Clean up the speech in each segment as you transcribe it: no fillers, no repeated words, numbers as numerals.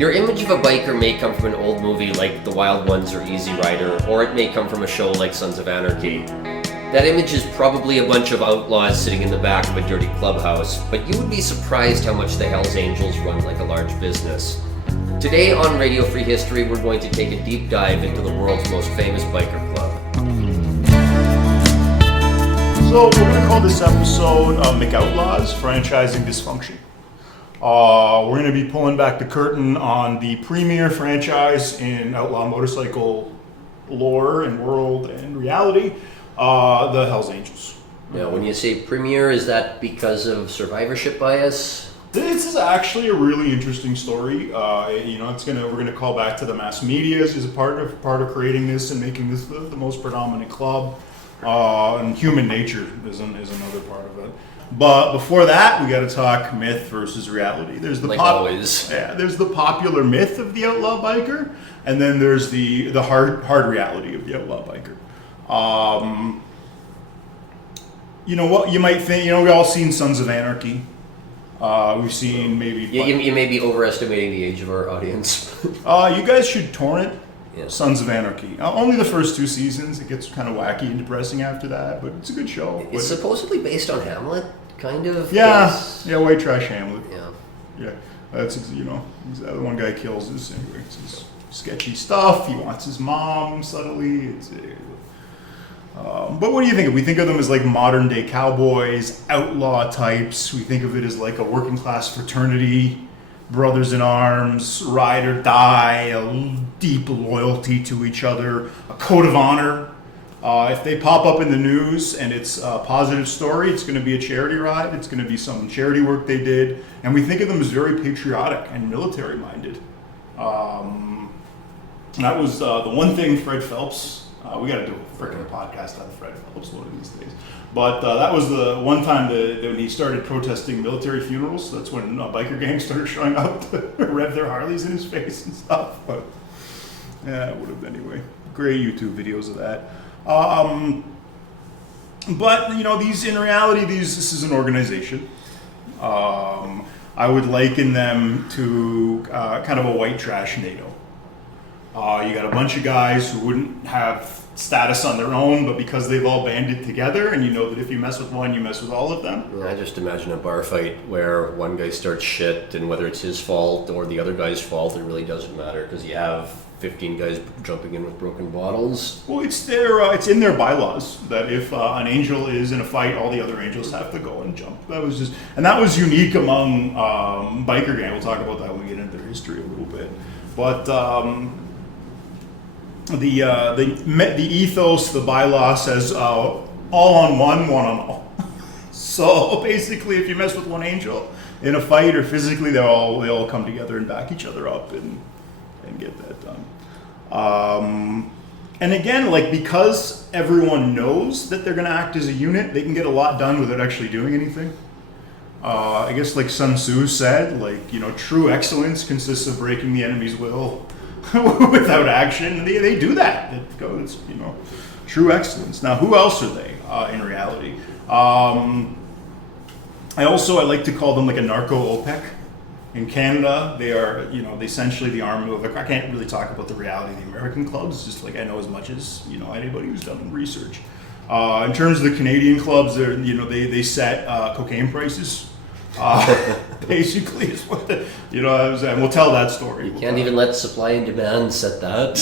Your image of a biker may come from an old movie like The Wild Ones or Easy Rider, or it may come from a show like Sons of Anarchy. That image is probably a bunch of outlaws sitting in the back of a dirty clubhouse, but you would be surprised how much the Hells Angels run like a large business. Today on Radio Free History, we're going to take a deep dive into the world's most famous biker club. So we're going to call this episode McOutlaws, Franchising Dysfunction. We're going to be pulling back the curtain on the premier franchise in outlaw motorcycle lore and world and reality, the Hells Angels. Now, when you say premier, is that because of survivorship bias? This is actually a really interesting story. We're going to call back to the mass media as a part of creating this and making this the most predominant club. And human nature is another part of it. But before that, we got to talk myth versus reality. There's always. Yeah, there's the popular myth of the outlaw biker, and then there's the hard reality of the outlaw biker. What you might think. We've all seen Sons of Anarchy. We've seen maybe. You may be overestimating the age of our audience. You guys should torrent. Yeah. Sons of Anarchy. Only the first 2 seasons. It gets kind of wacky and depressing after that, but it's a good show. It's supposedly based on Hamlet, kind of. Yeah, white trash Hamlet. Yeah. That's the one guy kills his sketchy stuff. He wants his mom subtly. But what do you think of? We think of them as like modern day cowboys, outlaw types. We think of it as like a working class fraternity. Brothers in arms, ride or die, a deep loyalty to each other, a code of honor. If they pop up in the news and it's a positive story, it's going to be a charity ride. It's going to be some charity work they did. And we think of them as very patriotic and military minded. That was the one thing Fred Phelps, we got to do a freaking podcast on Fred Phelps one of these days. But that was the one time when he started protesting military funerals. That's when biker gangs started showing up to rev their Harleys in his face and stuff. But yeah, it would have anyway. Great YouTube videos of that. But these in reality, this is an organization. I would liken them to kind of a white trash NATO. You got a bunch of guys who wouldn't have status on their own, but because they've all banded together, and you know that if you mess with one, you mess with all of them. Yeah, I just imagine a bar fight where one guy starts shit, and whether it's his fault or the other guy's fault, it really doesn't matter because you have 15 guys jumping in with broken bottles. Well, it's in their bylaws that if an angel is in a fight, all the other angels have to go and jump. That was unique among biker gang. We'll talk about that when we get into their history a little bit, but. The ethos, the bylaw says all on one on all. So basically, if you mess with one angel in a fight or physically, they all come together and back each other up and get that done. And again, because everyone knows that they're going to act as a unit, they can get a lot done without actually doing anything. I guess like Sun Tzu said, true excellence consists of breaking the enemy's will. Without action, they do that. It goes, true excellence. Now, who else are they in reality? I like to call them like a narco OPEC. In Canada, they are, essentially the arm of. I can't really talk about the reality of the American clubs. Just I know as much as anybody who's done research. In terms of the Canadian clubs, they set cocaine prices. Basically is what and we'll tell that story. You can't even let supply and demand set that.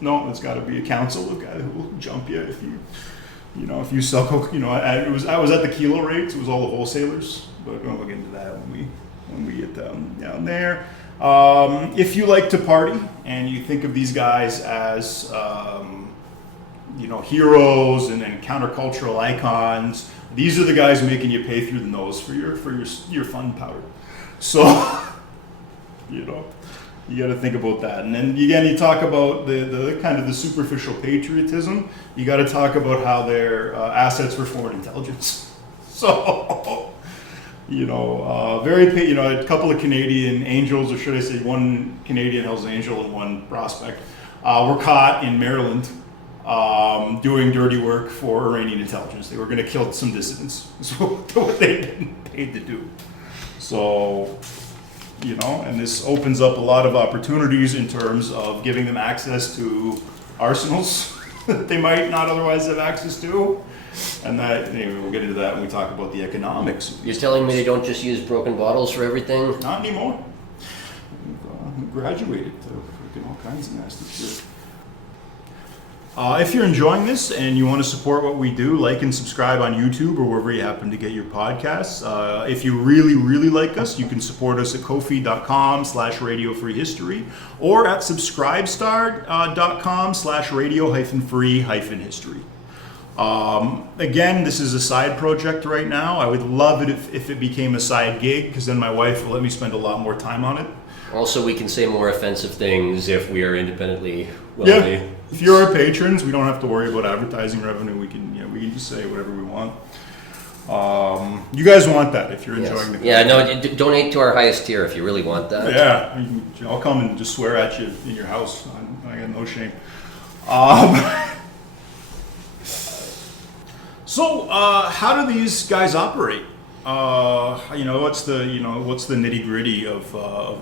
No, it's got to be a council of guys who will jump you if you sell coke. I was at the kilo rates. It was all the wholesalers, but we'll get into that when we get down there. If you like to party and you think of these guys as heroes and countercultural icons. These are the guys making you pay through the nose for your fun powder. So, you got to think about that. And then again, you talk about the kind of the superficial patriotism. You got to talk about how their assets were foreign intelligence. So, a couple of Canadian angels, or should I say, one Canadian Hells Angel and one prospect, were caught in Maryland. Doing dirty work for Iranian intelligence. They were going to kill some dissidents. That's what they'd been paid to do. So, and this opens up a lot of opportunities in terms of giving them access to arsenals that they might not otherwise have access to. And that, anyway, we'll get into that when we talk about the economics. You're telling me they don't just use broken bottles for everything? Not anymore. We've graduated to freaking all kinds of nasty shit. If you're enjoying this and you want to support what we do, like and subscribe on YouTube or wherever you happen to get your podcasts. If you really, really like us, you can support us at ko-fi.com/Radio Free History or at subscribestar.com/radio-free-history. Again, this is a side project right now. I would love it if it became a side gig, because then my wife will let me spend a lot more time on it. Also, we can say more offensive things if we are independently wealthy. Yeah. If you're our patrons, we don't have to worry about advertising revenue. We can just say whatever we want. You guys want that if you're enjoying the content. Yeah, no, donate to our highest tier if you really want that. Yeah, I'll come and just swear at you in your house. I got no shame. So, how do these guys operate? What's the nitty gritty of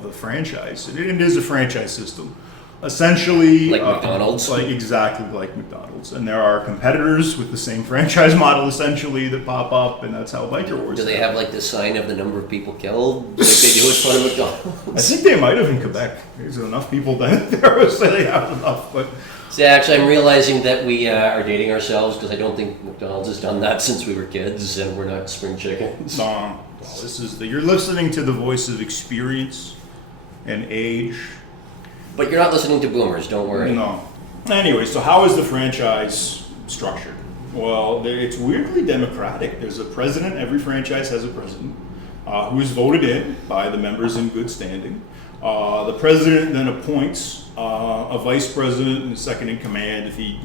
the franchise? It is a franchise system. Essentially, like McDonald's, exactly like McDonald's, and there are competitors with the same franchise model essentially that pop up, and that's how Biker Wars. Do they have like the sign of the number of people killed, like they do at front of McDonald's? I think they might have in Quebec. There's enough people there, so they have enough. But see, actually, I'm realizing that we are dating ourselves because I don't think McDonald's has done that since we were kids, and we're not spring chickens. No, you're listening to the voice of experience and age. But you're not listening to boomers, don't worry. No. Anyway, so how is the franchise structured? Well, it's weirdly democratic. There's a president. Every franchise has a president who is voted in by the members in good standing. The president then appoints a vice president and a second in command if he,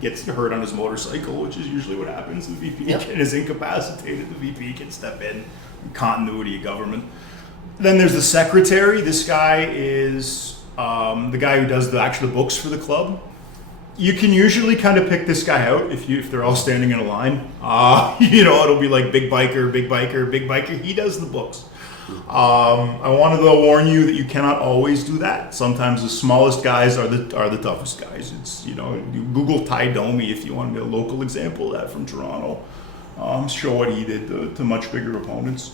gets hurt on his motorcycle, which is usually what happens. The VP is incapacitated. The VP can step in. Continuity of government. Then there's the secretary. This guy is the guy who does the books for the club. You can usually kind of pick this guy out if they're all standing in a line. It'll be like big biker, big biker, big biker. He does the books. I wanted to warn you that you cannot always do that. Sometimes the smallest guys are the toughest guys. It's you Google Ty Domi if you want a local example of that from Toronto. Show what he did to much bigger opponents.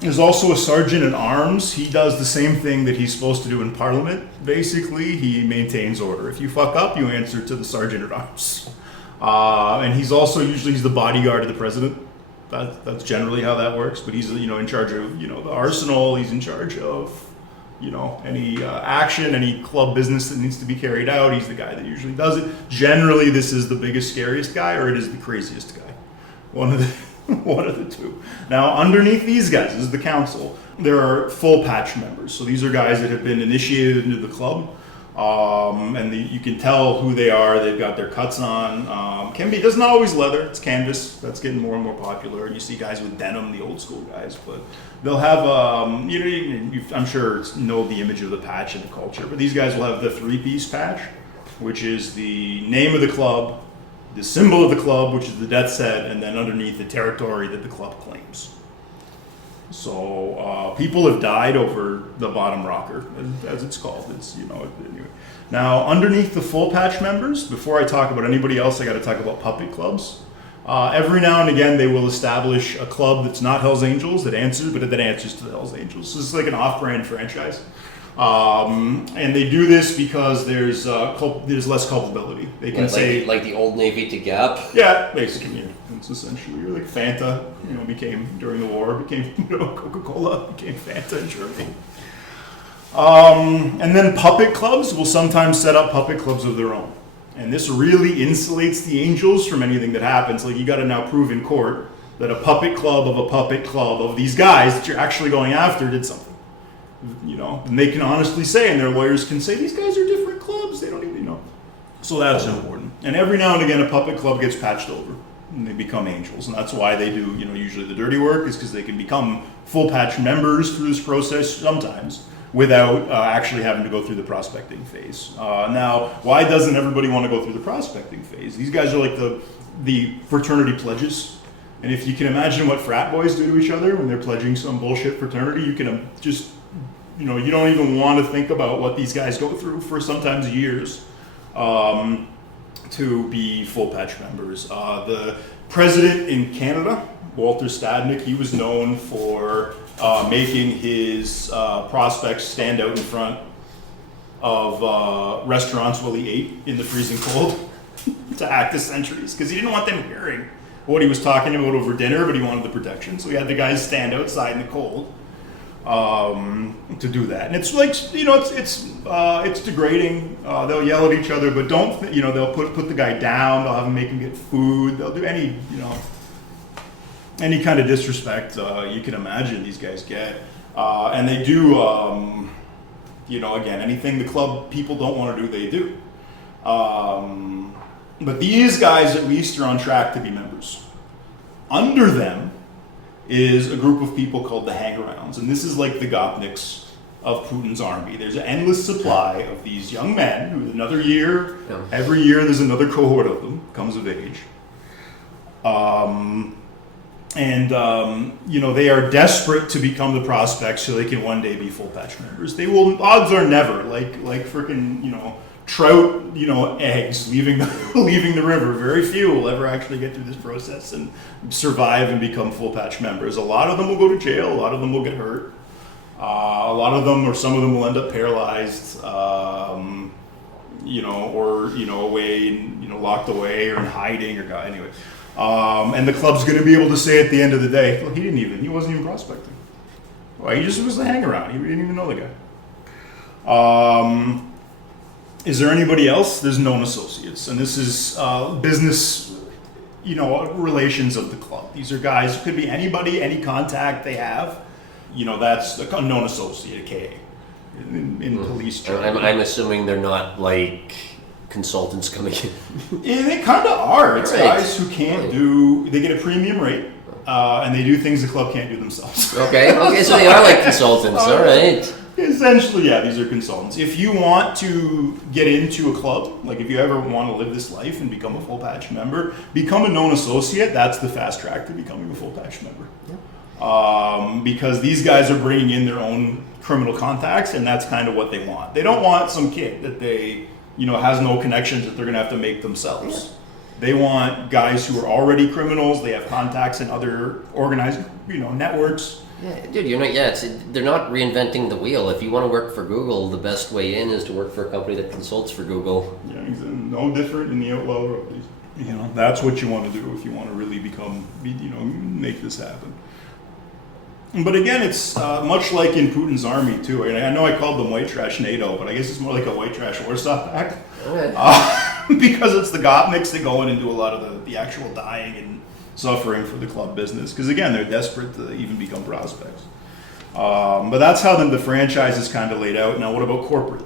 There's also a sergeant at arms. He does the same thing that he's supposed to do in Parliament. Basically, he maintains order. If you fuck up, you answer to the sergeant at arms. And he's also usually the bodyguard of the president. That's generally how that works. But he's in charge of the arsenal. He's in charge of any action, any club business that needs to be carried out. He's the guy that usually does it. Generally, this is the biggest, scariest guy, or it is the craziest guy. One of the two. Now, underneath these guys is the council. There are full patch members. So these are guys that have been initiated into the club. You can tell who they are. They've got their cuts on. Doesn't always leather. It's canvas. That's getting more and more popular. You see guys with denim, the old school guys. But they'll have, I'm sure know the image of the patch in the culture. But these guys will have the three-piece patch, which is the name of the club, the symbol of the club, which is the death's head, and then underneath the territory that the club claims. So people have died over the bottom rocker, as it's called. It's anyway. Now underneath the full patch members, before I talk about anybody else, I got to talk about puppet clubs. Every now and again, they will establish a club that's not Hell's Angels that answers to the Hell's Angels. So it's like an off-brand franchise. And they do this because there's less culpability. They can say like the Old Navy to Gap. Yeah, basically, it's essentially like Fanta. Became during the war. Became Coca-Cola. Became Fanta in Germany. And then puppet clubs will sometimes set up puppet clubs of their own, and this really insulates the Angels from anything that happens. Like you got to now prove in court that a puppet club of these guys that you're actually going after did something. And they can honestly say, and their lawyers can say, these guys are different clubs. They don't even know. So that's important. And every now and again, a puppet club gets patched over, and they become Angels. And that's why they do, usually the dirty work is because they can become full patch members through this process sometimes without actually having to go through the prospecting phase. Now, why doesn't everybody want to go through the prospecting phase? These guys are like the fraternity pledges. And if you can imagine what frat boys do to each other when they're pledging some bullshit fraternity, you can just you don't even want to think about what these guys go through for sometimes years to be full patch members. The president in Canada, Walter Stadnick, he was known for making his prospects stand out in front of restaurants while he ate in the freezing cold to act as sentries, because he didn't want them hearing what he was talking about over dinner, but he wanted the protection. So he had the guys stand outside in the cold to do that. And it's like, it's degrading. They'll yell at each other, but don't, they'll put the guy down. They'll have him make him get food. They'll do any kind of disrespect you can imagine these guys get. And they do, again, anything the club people don't want to do, they do. But these guys at least are on track to be members. Under them is a group of people called the Hangarounds, and this is like the Gopniks of Putin's army. There's an endless supply of these young men who another year, every year there's another cohort of them comes of age. They are desperate to become the prospects so they can one day be full patch members. They will, odds are never, like freaking, trout, eggs leaving the river. Very few will ever actually get through this process and survive and become full patch members. A lot of them will go to jail. A lot of them will get hurt. A lot of them, or some of them, will end up paralyzed, away, locked away or in hiding or anyway. And the club's going to be able to say at the end of the day, well, he wasn't even prospecting. Well, he just was the hang around. He didn't even know the guy. Is there anybody else? There's known associates, and this is business, relations of the club. These are guys, it could be anybody, any contact they have. That's a known associate, a KA, in police jargon. I'm assuming they're not like consultants coming in. Yeah, they kind of are. It's right. Guys who can't they get a premium rate, and they do things the club can't do themselves. Okay, so they are like consultants, all right. Essentially, yeah, these are consultants. If you want to get into a club, like if you ever want to live this life and become a full patch member, become a known associate. That's the fast track to becoming a full patch member. Yeah. Because these guys are bringing in their own criminal contacts, and that's kind of what they want. They don't want some kid that they, has no connections that they're going to have to make themselves. Yeah. They want guys who are already criminals. They have contacts in other organized, networks. Yeah, dude, they're not reinventing the wheel. If you want to work for Google, the best way in is to work for a company that consults for Google. Yeah, no different in the outlaw road. That's what you want to do if you want to really make this happen. But again, it's much like in Putin's army too. I know I called them white trash NATO, but I guess it's more like a white trash Warsaw Pact. Okay. Because it's the Gopniks that go in and do a lot of the actual dying and suffering for the club business, because again, they're desperate to even become prospects. But that's how the franchise is kind of laid out. Now, what about corporate?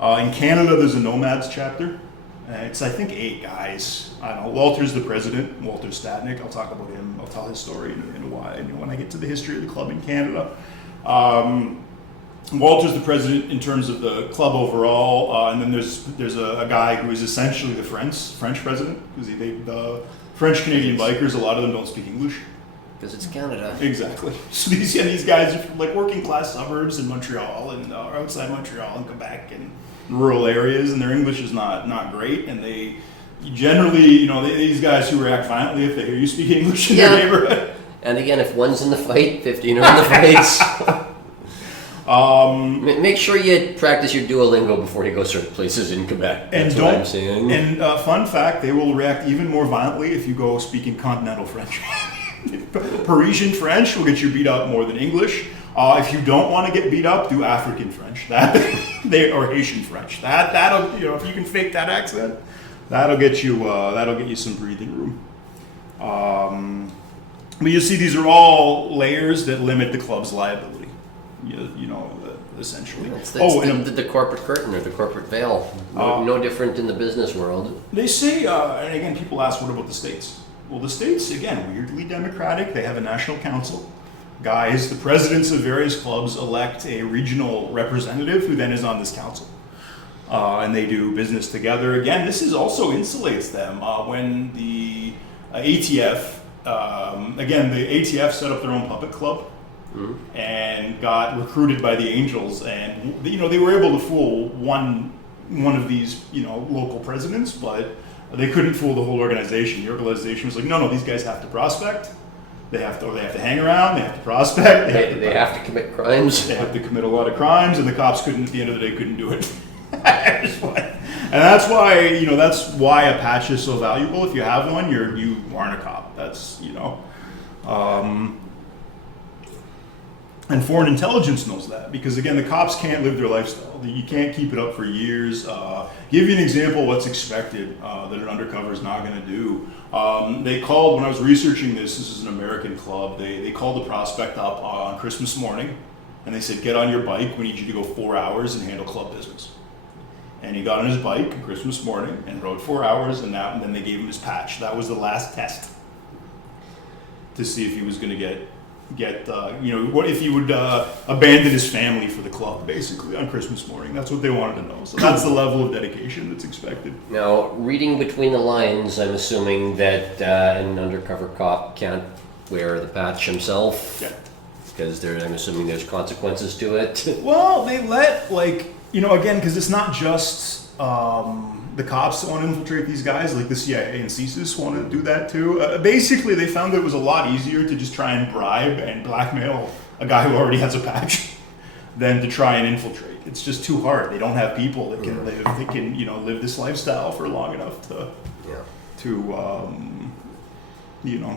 In Canada, there's a Nomads chapter. It's, I think, 8 guys. I don't know. Walter's the president, Walter Stadnick. I'll talk about him. I'll tell his story in a while, when I get to the history of the club in Canada. Walter's the president in terms of the club overall, and then there's a guy who is essentially the French president, because the French Canadian bikers, a lot of them don't speak English. Because it's Canada. Exactly. So these guys are from like working class suburbs in Montreal and outside Montreal and Quebec and rural areas, and their English is not great, and they generally, these guys who react violently if they hear you speak English in their neighborhood. And again, if one's in the fight, 15 are in the fights. Make sure you practice your Duolingo before you go certain places in Quebec. That's what I'm saying. And fun fact, they will react even more violently if you go speaking continental French. Parisian French will get you beat up more than English. If you don't want to get beat up, do African French. Or Haitian French. That'll if you can fake that accent, that'll get you some breathing room. But you see, these are all layers that limit the club's liability. Essentially. It's the corporate curtain or the corporate veil. No different in the business world. They say, and again, people ask, what about the states? Well, the states, again, weirdly democratic. They have a national council. Guys, the presidents of various clubs elect a regional representative who then is on this council. And they do business together. Again, this also insulates them. When the ATF, the ATF set up their own puppet club and got recruited by the Angels, and they were able to fool one of these local presidents, but they couldn't fool the whole organization. The organization was like, no, these guys have to prospect. They have to hang around. They have to prospect. They have to commit crimes. They have to commit a lot of crimes, and the cops couldn't. At the end of the day, couldn't do it. And that's why a patch is so valuable. If you have one, you aren't a cop. That's and foreign intelligence knows that, because again, the cops can't live their lifestyle. You can't keep it up for years. Give you an example of what's expected that an undercover is not going to do. They called, when I was researching this is an American club, they called the prospect up on Christmas morning, and they said, get on your bike, we need you to go 4 hours and handle club business. And he got on his bike on Christmas morning and rode 4 hours, and then they gave him his patch. That was the last test to see if he was going to get what if he would abandon his family for the club, basically, on Christmas morning. That's what they wanted to know. So that's the level of dedication that's expected. Now, reading between the lines, I'm assuming that an undercover cop can't wear the patch himself. Yeah. Because I'm assuming there's consequences to it. Well, they let, again, because it's not just the cops that want to infiltrate these guys, like the CIA and CSIS want to do that too. Basically, they found that it was a lot easier to just try and bribe and blackmail a guy who already has a patch than to try and infiltrate. It's just too hard. They don't have people that can live. They can live this lifestyle for long enough to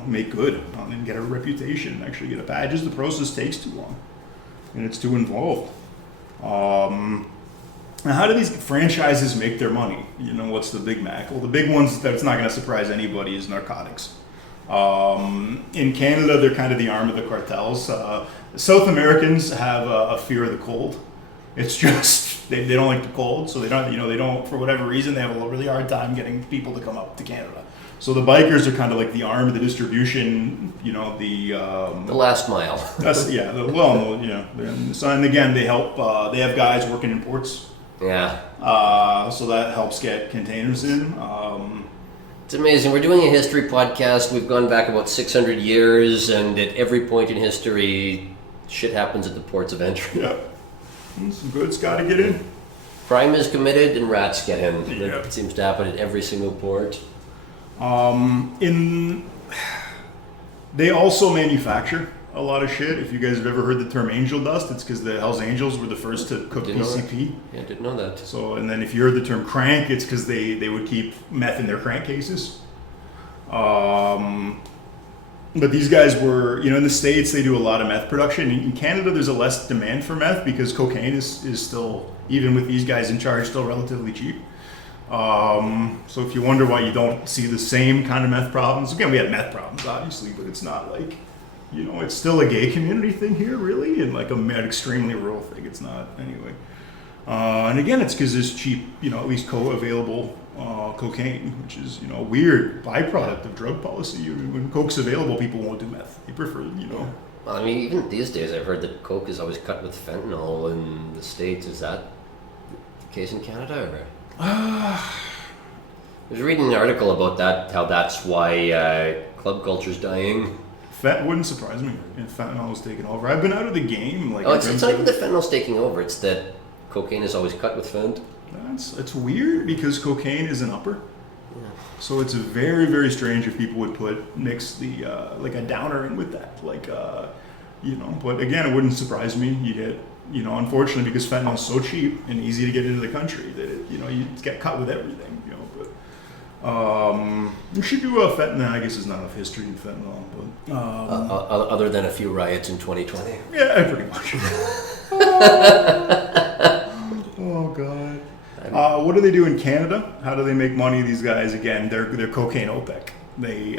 make good and get a reputation and actually get a badge. The process takes too long and it's too involved. Now, how do these franchises make their money? What's the Big Mac? Well, the big ones that's not going to surprise anybody is narcotics. In Canada, they're kind of the arm of the cartels. South Americans have a fear of the cold. It's just they don't like the cold, so they don't for whatever reason they have a really hard time getting people to come up to Canada. So the bikers are kind of like the arm of the distribution. The last mile. That's So, and again, they help. They have guys working in ports. Yeah. So that helps get containers in. It's amazing. We're doing a history podcast. We've gone back about 600 years, and at every point in history, shit happens at the ports of entry. Yeah. Some goods got to get in. Crime is committed, and rats get in. Yeah. That seems to happen at every single port. They also manufacture a lot of shit. If you guys have ever heard the term angel dust, it's because the Hells Angels were the first to cook PCP. Yeah, I didn't know that. So, and then if you heard the term crank, it's because they would keep meth in their crankcases. But these guys were, in the States, they do a lot of meth production. In Canada, there's a less demand for meth because cocaine is still, even with these guys in charge, still relatively cheap. So if you wonder why you don't see the same kind of meth problems, again, we have meth problems, obviously, but it's not like, it's still a gay community thing here, really, and like an extremely rural thing. It's not, anyway. And again, it's because there's cheap, at least available cocaine, which is, a weird byproduct of drug policy. When coke's available, people won't do meth. They prefer, Well, I mean, even these days, I've heard that coke is always cut with fentanyl in the States. Is that the case in Canada, or? I was reading an article about that, how that's why club culture's dying. Wouldn't surprise me if fentanyl was taking over. I've been out of the game. It's not even the fentanyl's taking over. It's that cocaine is always cut with fent. It's weird because cocaine is an upper. Yeah. So it's very, very strange if people would mix the like a downer in with that. But again, it wouldn't surprise me. You get, unfortunately, because fentanyl is so cheap and easy to get into the country that you get cut with everything. We should do a fentanyl. I guess there's not enough history in fentanyl, but other than a few riots in 2020. Yeah, pretty much. Oh God. What do they do in Canada? How do they make money? These guys, again, they're cocaine OPEC. They,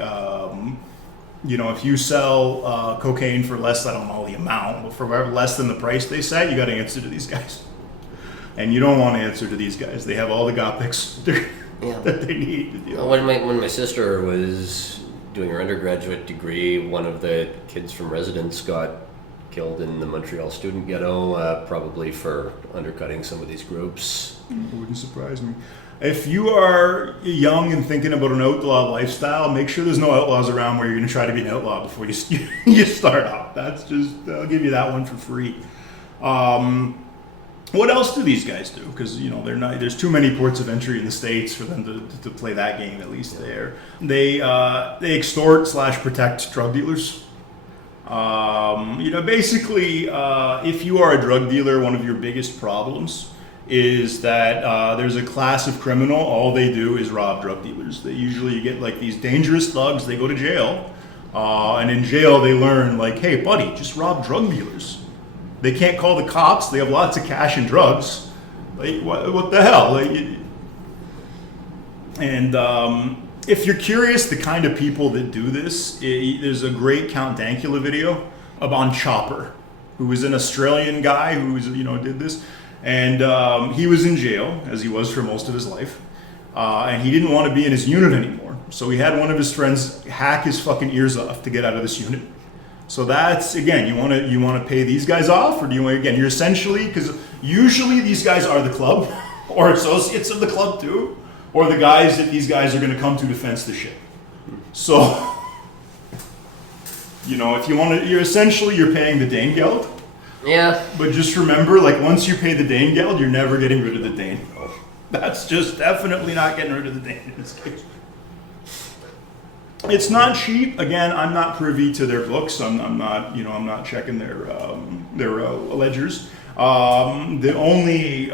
if you sell cocaine for less, I don't know the amount, but for less than the price they set, you got to answer to these guys. And you don't want to answer to these guys. They have all the gopics that they need to deal with. When my sister was doing her undergraduate degree, one of the kids from residence got killed in the Montreal student ghetto, probably for undercutting some of these groups. It wouldn't surprise me. if you are young and thinking about an outlaw lifestyle, make sure there's no outlaws around where you're going to try to be an outlaw before you you start out. That's just, I'll give you that one for free. What else do these guys do? Because they're not. There's too many ports of entry in the States for them to play that game. At least there, they extort / protect drug dealers. Basically, if you are a drug dealer, one of your biggest problems is that there's a class of criminal. All they do is rob drug dealers. They usually get like these dangerous thugs. They go to jail, and in jail they learn like, hey, buddy, just rob drug dealers. They can't call the cops. They have lots of cash and drugs. Like, what the hell? If you're curious, the kind of people that do this, there's a great Count Dankula video on Chopper, who was an Australian guy who did this, and he was in jail, as he was for most of his life, and he didn't want to be in his unit anymore. So he had one of his friends hack his fucking ears off to get out of this unit. So that's, again, you want to pay these guys off, or do you want, again, you're essentially, because usually these guys are the club or associates of the club too, or the guys that these guys are going to come to fence the ship. So, if you want to, you're paying the Dane Geld. Yeah. But just remember, like, once you pay the Dane Geld, you're never getting rid of the Dane. That's just definitely not getting rid of the Dane in this case. It's not cheap. Again, I'm not privy to their books. I'm not checking their ledgers. The only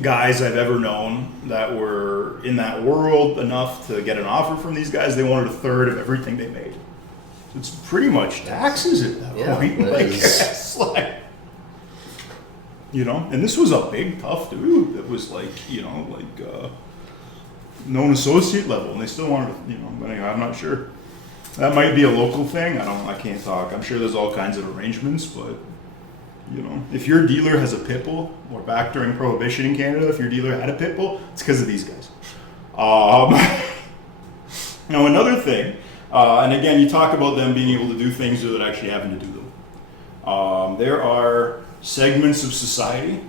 guys I've ever known that were in that world enough to get an offer from these guys, they wanted a third of everything they made. It's pretty much taxes at that point. And this was a big, tough dude that was known associate level, and they still wanted to, but anyway, I'm not sure. That might be a local thing. I can't talk. I'm sure there's all kinds of arrangements, but if your dealer has a pit bull, or back during Prohibition in Canada, if your dealer had a pit bull, it's because of these guys. Now another thing, and again, you talk about them being able to do things without actually having to do them. There are segments of society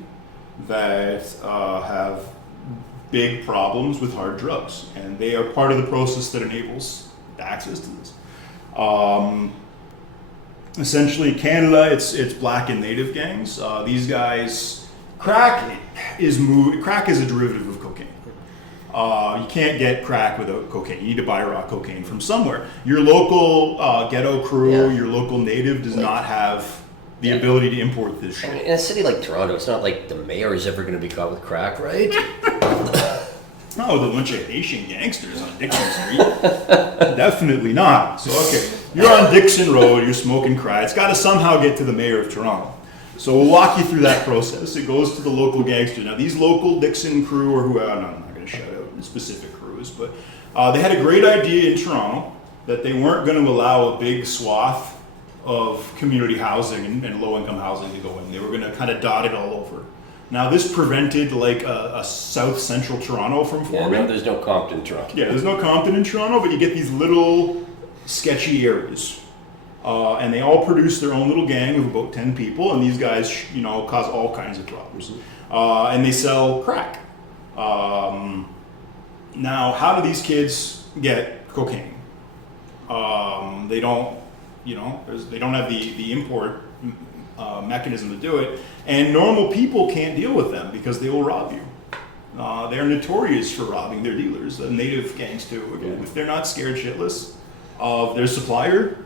that have big problems with hard drugs, and they are part of the process that enables access to this. Essentially, Canada, it's black and native gangs. These guys, crack is a derivative of cocaine. You can't get crack without cocaine. You need to buy raw cocaine from somewhere. Your local ghetto crew, your local native does not have the ability to import this shit. In a city like Toronto, it's not like the mayor is ever going to be caught with crack, right? Not with a bunch of Haitian gangsters on Dixon Street. Definitely not. So, okay, you're on Dixon Road, you're smoking crack. It's got to somehow get to the mayor of Toronto. So we'll walk you through that process. It goes to the local gangster. Now, these local Dixon crew, or who, I'm not going to shout out specific crews, but they had a great idea in Toronto that they weren't going to allow a big swath of community housing and low-income housing to go in. They were going to kind of dot it all over. Now, this prevented like a South Central Toronto from forming. Yeah, no, there's no Compton, Toronto. Yeah, there's no Compton in Toronto, but you get these little sketchy areas. And they all produce their own little gang of about 10 people, and these guys, cause all kinds of problems. And they sell crack. Now, how do these kids get cocaine? They don't, they don't have the import mechanism to do it, and normal people can't deal with them because they will rob you. They're notorious for robbing their dealers, native gangs too. Again, if they're not scared shitless of their supplier,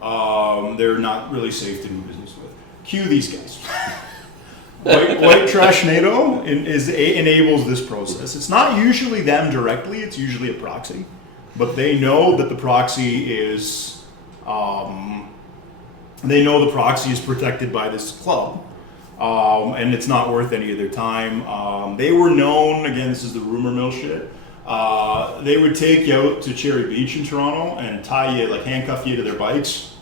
they're not really safe to do business with. Cue these guys. White Trash NATO enables this process. It's not usually them directly, it's usually a proxy, but they know that the proxy is protected by this club, and it's not worth any of their time. They were known, again, this is the rumor mill shit, they would take you out to Cherry Beach in Toronto and tie you, like handcuff you to their bikes,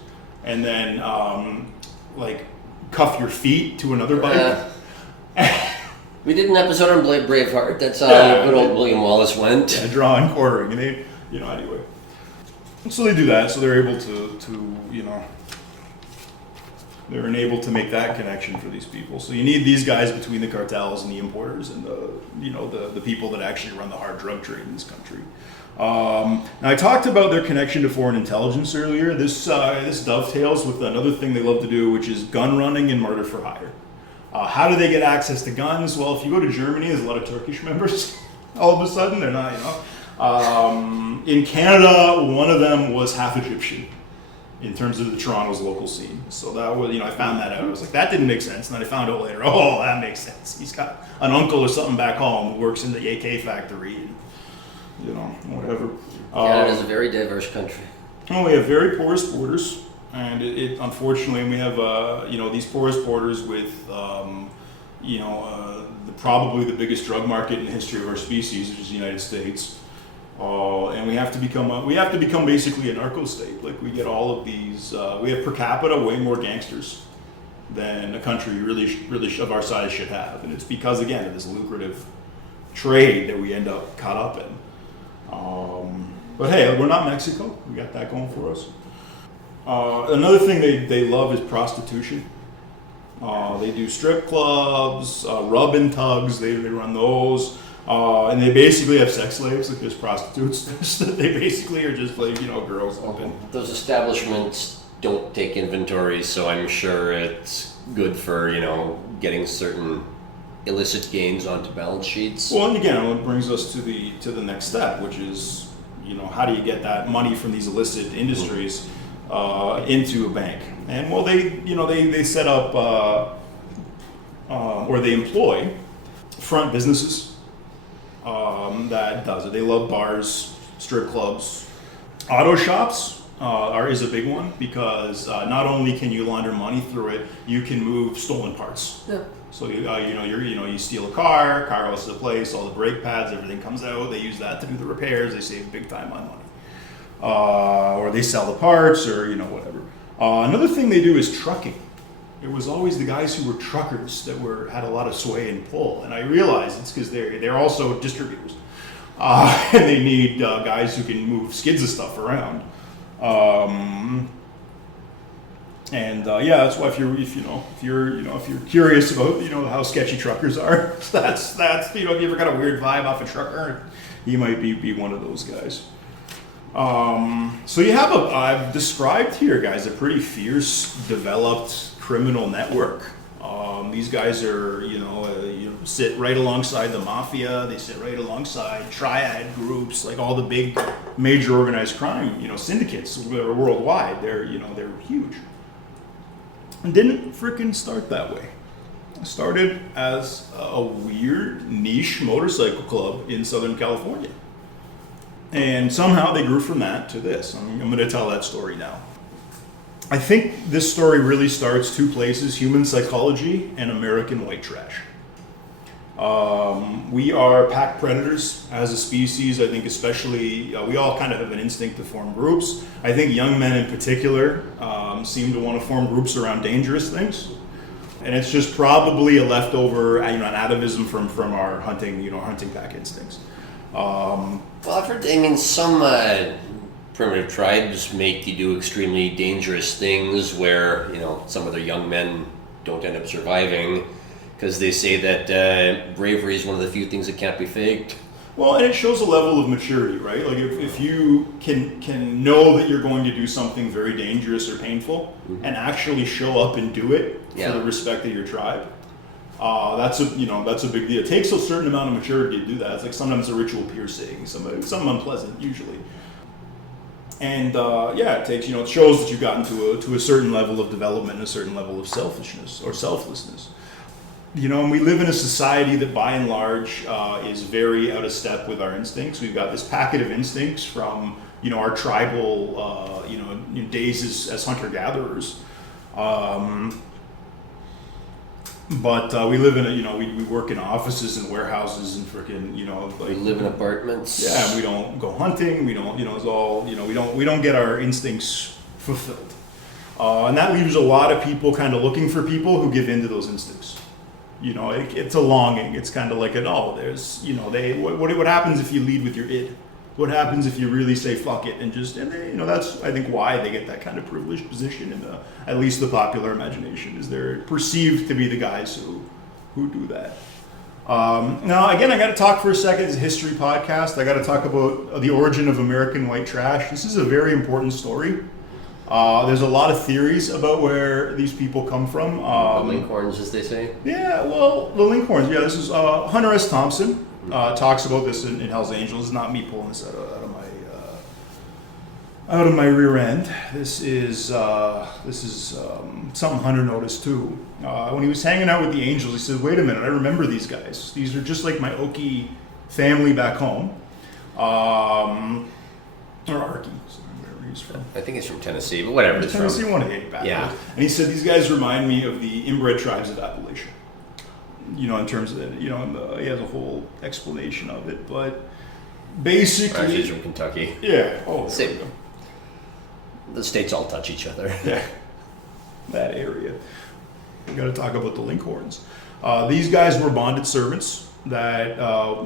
and then cuff your feet to another bike. We did an episode on Braveheart. That's how good old William Wallace went. Yeah, drawing, quartering, and they, anyway. So they do that, so they're able to They're unable to make that connection for these people. So you need these guys between the cartels and the importers and the people that actually run the hard drug trade in this country. Now I talked about their connection to foreign intelligence earlier. This dovetails with another thing they love to do, which is gun running and murder for hire. How do they get access to guns? Well, if you go to Germany, there's a lot of Turkish members. All of a sudden, they're not, in Canada, one of them was half Egyptian in terms of the Toronto's local scene. So that was, I found that out. I was like, that didn't make sense. And then I found out later, oh, that makes sense. He's got an uncle or something back home who works in the AK factory, and, whatever. Canada's a very diverse country. Oh, we have very porous borders. And it unfortunately, we have, these porous borders with, probably the biggest drug market in the history of our species, which is the United States. And we have to become basically a narco state. Like we get all of these. We have per capita way more gangsters than a country really of our size should have, and it's because again of this lucrative trade that we end up caught up in. But hey, we're not Mexico. We got that going for us. Another thing they love is prostitution. They do strip clubs, rub and tugs. They run those. And they basically have sex slaves, like there's prostitutes. They basically are just like, girls open. Those establishments don't take inventory, so I'm sure it's good for, getting certain illicit gains onto balance sheets. Well, and again, it brings us to the next step, which is, how do you get that money from these illicit industries into a bank? And well, they set up or they employ front businesses. That does it. They love bars, strip clubs, auto shops is a big one because not only can you launder money through it, you can move stolen parts. Yeah. So you steal a car goes to the place, all the brake pads, everything comes out. They use that to do the repairs. They save big time on money, or they sell the parts, or whatever. Another thing they do is trucking. It was always the guys who were truckers that had a lot of sway and pull, and I realize it's because they're also distributors, and they need guys who can move skids of stuff around. That's why if you're curious about how sketchy truckers are, that's if you ever got a weird vibe off a trucker, you might be one of those guys. So you have I've described here, guys, a pretty fierce, developed criminal network. These guys are, sit right alongside the mafia. They sit right alongside triad groups, like all the big, major organized crime, syndicates worldwide. They're huge. And didn't frickin' start that way. It started as a weird niche motorcycle club in Southern California. And somehow they grew from that to this. I'm going to tell that story now. I think this story really starts two places: human psychology and American white trash. We are pack predators as a species. I think especially, we all kind of have an instinct to form groups. I think young men in particular seem to want to form groups around dangerous things. And it's just probably a leftover, an atavism from our hunting pack instincts. Well, I've heard, some primitive tribes make you do extremely dangerous things where, some of their young men don't end up surviving because they say that bravery is one of the few things that can't be faked. Well, and it shows a level of maturity, right? Like if you can know that you're going to do something very dangerous or painful, mm-hmm. and actually show up and do it for the respect of your tribe, that's a big deal. It takes a certain amount of maturity to do that. It's like sometimes a ritual piercing, something unpleasant usually. And it takes, it shows that you've gotten to a certain level of development and a certain level of selfishness or selflessness. And we live in a society that by and large is very out of step with our instincts. We've got this packet of instincts from, our tribal, days as hunter-gatherers. But we live in we work in offices and warehouses and frickin', we live in apartments. Yeah, we don't go hunting. We don't, it's all, we don't get our instincts fulfilled. And that leaves a lot of people kind of looking for people who give in to those instincts. It's a longing. It's kind of like there's, what happens if you lead with your id? What happens if you really say fuck it and they, that's I think why they get that kind of privileged position in at least the popular imagination, is they're perceived to be the guys who do that. Now again, I got to talk for a second. It's a history podcast. I got to talk about the origin of American white trash. This is a very important story. There's a lot of theories about where these people come from. The Linkhorns, as they say. Yeah, well, the Linkhorns. Yeah, this is Hunter S. Thompson talks about this in Hell's Angels. It's not me pulling this out of my rear end. This is something Hunter noticed too. When he was hanging out with the Angels, he said, "Wait a minute, I remember these guys. These are just like my Okie family back home, or Arkie." From. I think it's from Tennessee, but whatever. It's Tennessee, from. one of the eight back. Yeah. And he said these guys remind me of the inbred tribes of Appalachia. In terms of he has a whole explanation of it, but basically, Actually, he's from Kentucky. Yeah. Oh, same. The states all touch each other. Yeah. That area. We got to talk about the Linkhorns. These guys were bonded servants that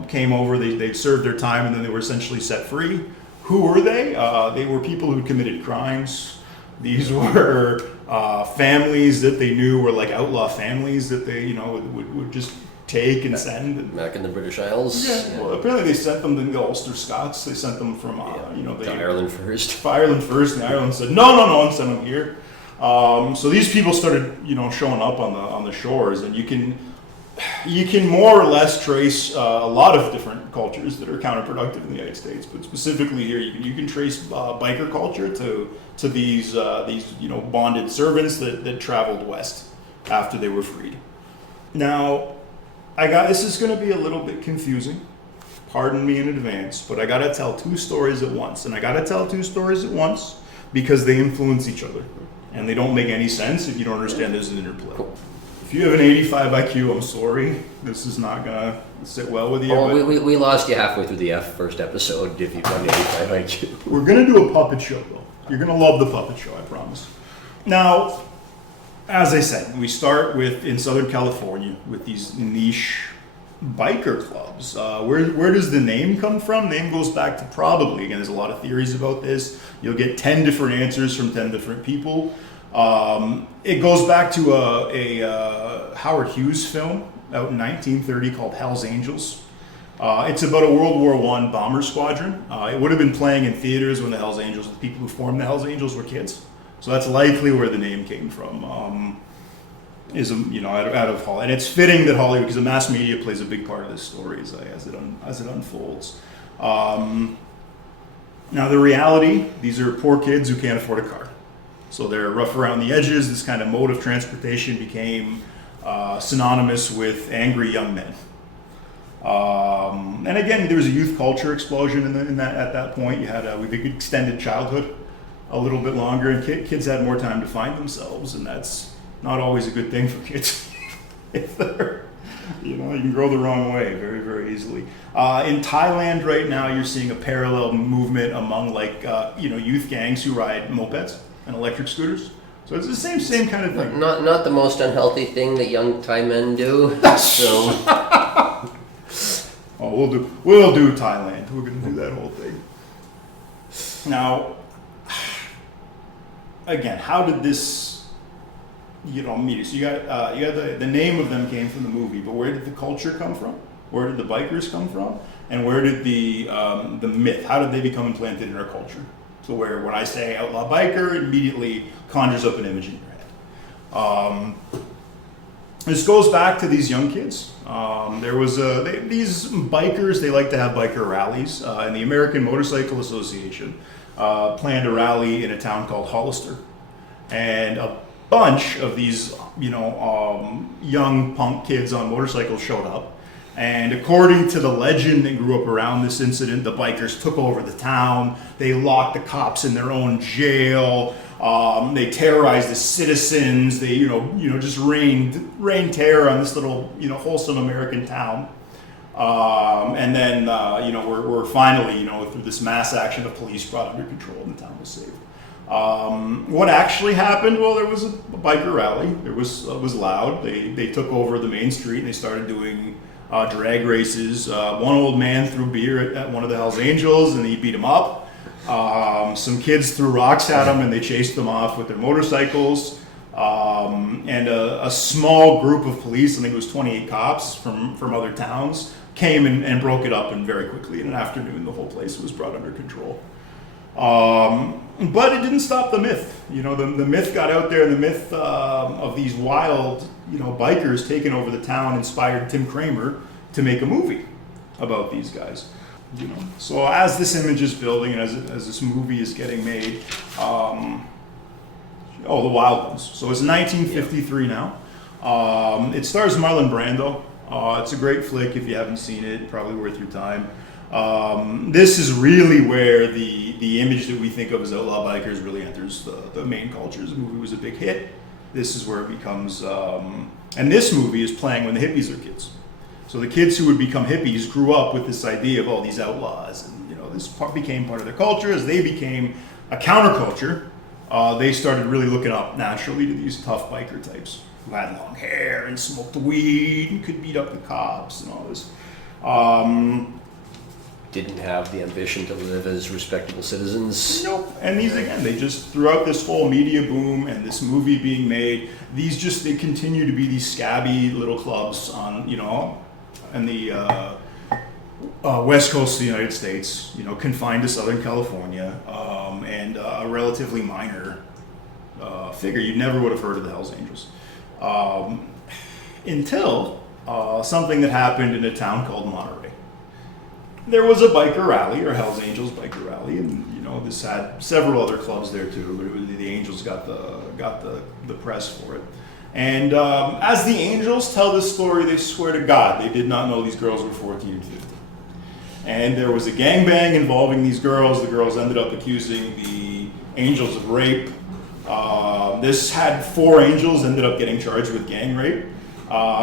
came over. They served their time and then they were essentially set free. Who were they? They were people who committed crimes. These were families that they knew were like outlaw families that they, would just take and send. Back in the British Isles. Yeah. Well, apparently they sent them to the Ulster Scots. They sent them from, to Ireland first. Ireland first, and Ireland said no, and send them here. So these people started, showing up on the shores, and you can more or less trace a lot of different cultures that are counterproductive in the United States, but specifically here, you can trace biker culture to these bonded servants that traveled west after they were freed. Now, this is going to be a little bit confusing. Pardon me in advance, but I got to tell two stories at once, and I got to tell two stories at once because they influence each other, and they don't make any sense if you don't understand there's an interplay. Cool. If you have an 85 IQ, I'm sorry. This is not going to sit well with you. Oh, we lost you halfway through the first episode if you've got an 85 IQ. We're going to do a puppet show, though. You're going to love the puppet show, I promise. Now, as I said, we start in Southern California with these niche biker clubs. Where does the name come from? Name goes back to probably, again, there's a lot of theories about this. You'll get 10 different answers from 10 different people. It goes back to a Howard Hughes film out in 1930 called Hell's Angels. It's about a World War I bomber squadron. It would have been playing in theaters when the people who formed the Hell's Angels were kids. So that's likely where the name came from. Out of Hollywood, and it's fitting that Hollywood, because the mass media plays a big part of this story as it unfolds. Now the reality: these are poor kids who can't afford a car. So they're rough around the edges. This kind of mode of transportation became synonymous with angry young men. And again, there was a youth culture explosion at that point. You had we've extended childhood a little bit longer, and kids had more time to find themselves, and that's not always a good thing for kids. If they're, you can grow the wrong way very, very easily. In Thailand right now, you're seeing a parallel movement among youth gangs who ride mopeds and electric scooters. So it's the same kind of thing. Not the most unhealthy thing that young Thai men do. So. Oh, we'll do Thailand. We're going to do that whole thing. Now, again, how did this, meet? So you got the name of them came from the movie, but where did the culture come from? Where did the bikers come from? And where did the myth? How did they become implanted in our culture? So when I say outlaw biker, it immediately conjures up an image in your head. This goes back to these young kids. There was these bikers. They like to have biker rallies, and the American Motorcycle Association planned a rally in a town called Hollister, and a bunch of these young punk kids on motorcycles showed up. And according to the legend that grew up around this incident, the bikers took over the town. They locked the cops in their own jail. They terrorized the citizens. They, just rained terror on this little, wholesome American town. And then, we're finally, through this mass action of police brought under control, and the town was saved. What actually happened? Well, there was a biker rally. It was loud. They took over the main street and they started doing drag races. One old man threw beer at one of the Hells Angels and he beat him up. Some kids threw rocks at him and they chased them off with their motorcycles. And a small group of police, I think it was 28 cops from other towns, came and broke it up, and very quickly in an afternoon the whole place was brought under control. But it didn't stop the myth. The myth got out there, and the myth of these wild, bikers taking over the town inspired Tim Kramer to make a movie about these guys. So as this image is building and as this movie is getting made, the Wild Ones. So it's 1953 now. It stars Marlon Brando. It's a great flick if you haven't seen it. Probably worth your time. This is really where the image that we think of as outlaw bikers really enters the main culture. The movie was a big hit. This is where it becomes, and this movie is playing when the hippies are kids. So the kids who would become hippies grew up with this idea of all these outlaws, and this became part of their culture. As they became a counterculture, they started really looking up naturally to these tough biker types who had long hair and smoked weed and could beat up the cops and all this. Didn't have the ambition to live as respectable citizens. Nope. And these, again, they just, throughout this whole media boom and this movie being made, they continue to be these scabby little clubs on, in the west coast of the United States, confined to Southern California, and a relatively minor figure. You never would have heard of the Hells Angels. Until something that happened in a town called Monterey. There was a biker rally, or Hells Angels biker rally, and this had several other clubs there too. But the Angels got the press for it. And as the Angels tell this story, they swear to God they did not know these girls were 14 and 15. And there was a gangbang involving these girls. The girls ended up accusing the Angels of rape. This had 4 Angels ended up getting charged with gang rape.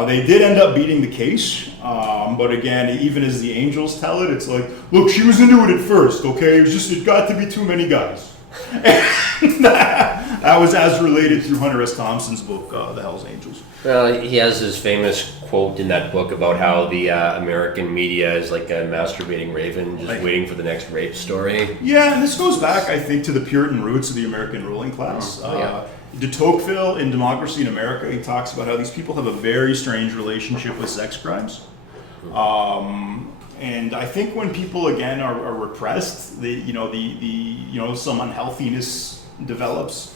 They did end up beating the case, but again, even as the Angels tell it, it's like, look, she was into it at first, okay? It got to be too many guys. And that was as related through Hunter S. Thompson's book, The Hells Angels. He has his famous quote in that book about how the American media is like a masturbating raven, just waiting for the next rape story. Yeah, and this goes back, I think, to the Puritan roots of the American ruling class. De Tocqueville in Democracy in America, he talks about how these people have a very strange relationship with sex crimes. And I think when people again are repressed, some unhealthiness develops,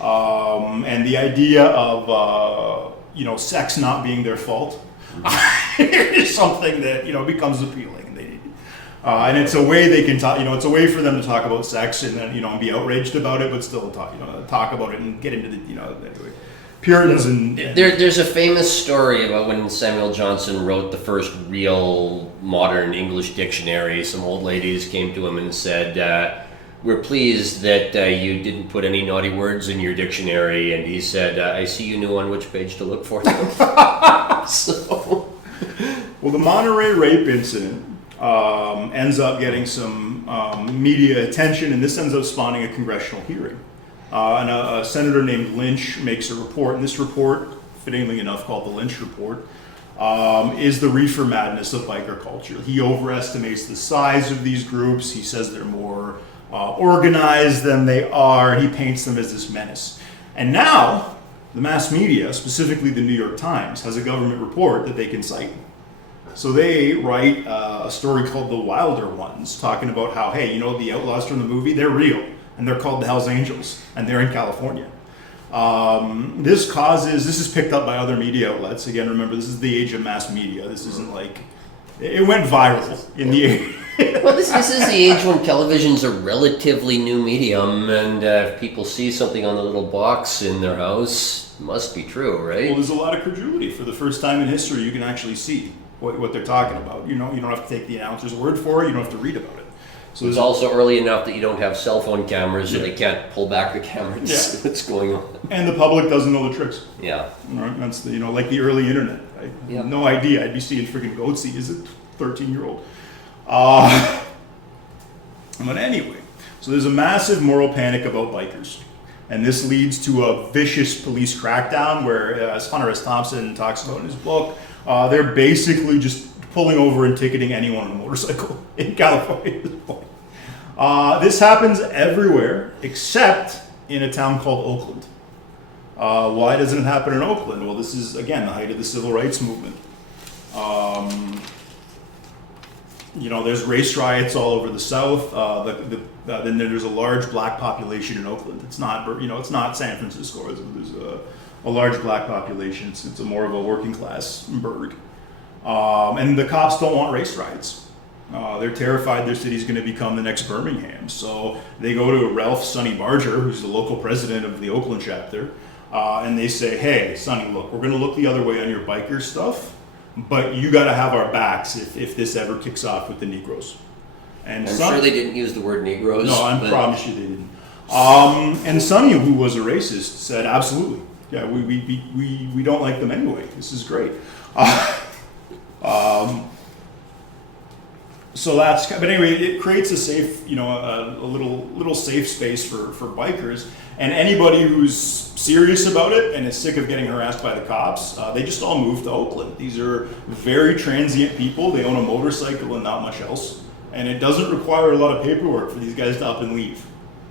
and the idea of sex not being their fault is something that becomes appealing. And it's a way they can talk. It's a way for them to talk about sex and then and be outraged about it, but still talk about it and get into the Puritans and there's a famous story about when Samuel Johnson wrote the first real modern English dictionary. Some old ladies came to him and said, "We're pleased that you didn't put any naughty words in your dictionary." And he said, "I see you knew on which page to look for them." Well, the Monterey rape incident ends up getting some media attention, and this ends up spawning a congressional hearing. And a senator named Lynch makes a report, and this report, fittingly enough called the Lynch Report, is the reefer madness of biker culture. He overestimates the size of these groups. He says they're more organized than they are, and he paints them as this menace. And now, the mass media, specifically the New York Times, has a government report that they can cite. So they write a story called The Wilder Ones, talking about how, hey, the outlaws from the movie, they're real, and they're called the Hells Angels, and they're in California. This is picked up by other media outlets. Again, remember, this is the age of mass media. This isn't like, it went viral in the age. Well, this is the age when television's a relatively new medium, and if people see something on the little box in their house, it must be true, right? Well, there's a lot of credulity. For the first time in history, you can actually see what they're talking about. You don't have to take the announcer's word for it. You don't have to read about it. So it's also early enough that you don't have cell phone cameras, so they can't pull back the camera and see what's going on. And the public doesn't know the tricks. Yeah. Right? That's like the early internet. I have no idea. I'd be seeing friggin' goats eat as a 13-year-old. But anyway, so there's a massive moral panic about bikers. And this leads to a vicious police crackdown where, as Hunter S. Thompson talks about in his book, they're basically just pulling over and ticketing anyone on a motorcycle in California at this point. This happens everywhere except in a town called Oakland. Why doesn't it happen in Oakland? Well, this is, again, the height of the civil rights movement. There's race riots all over the South. Then there's a large black population in Oakland. It's not, it's not San Francisco. There's a large black population. It's a more of a working class burg. And the cops don't want race riots. They're terrified their city's going to become the next Birmingham. So they go to Ralph Sonny Barger, who's the local president of the Oakland chapter, and they say, hey, Sonny, look, we're going to look the other way on your biker stuff, but you got to have our backs if this ever kicks off with the Negroes. And I'm sure they didn't use the word Negroes. No, I promise you they didn't. And Sonny, who was a racist, said, absolutely. Yeah, we don't like them anyway. This is great. So that's, but anyway, it creates a safe, a little safe space for bikers, and anybody who's serious about it and is sick of getting harassed by the cops, they just all move to Oakland. These are very transient people. They own a motorcycle and not much else, and it doesn't require a lot of paperwork for these guys to up and leave.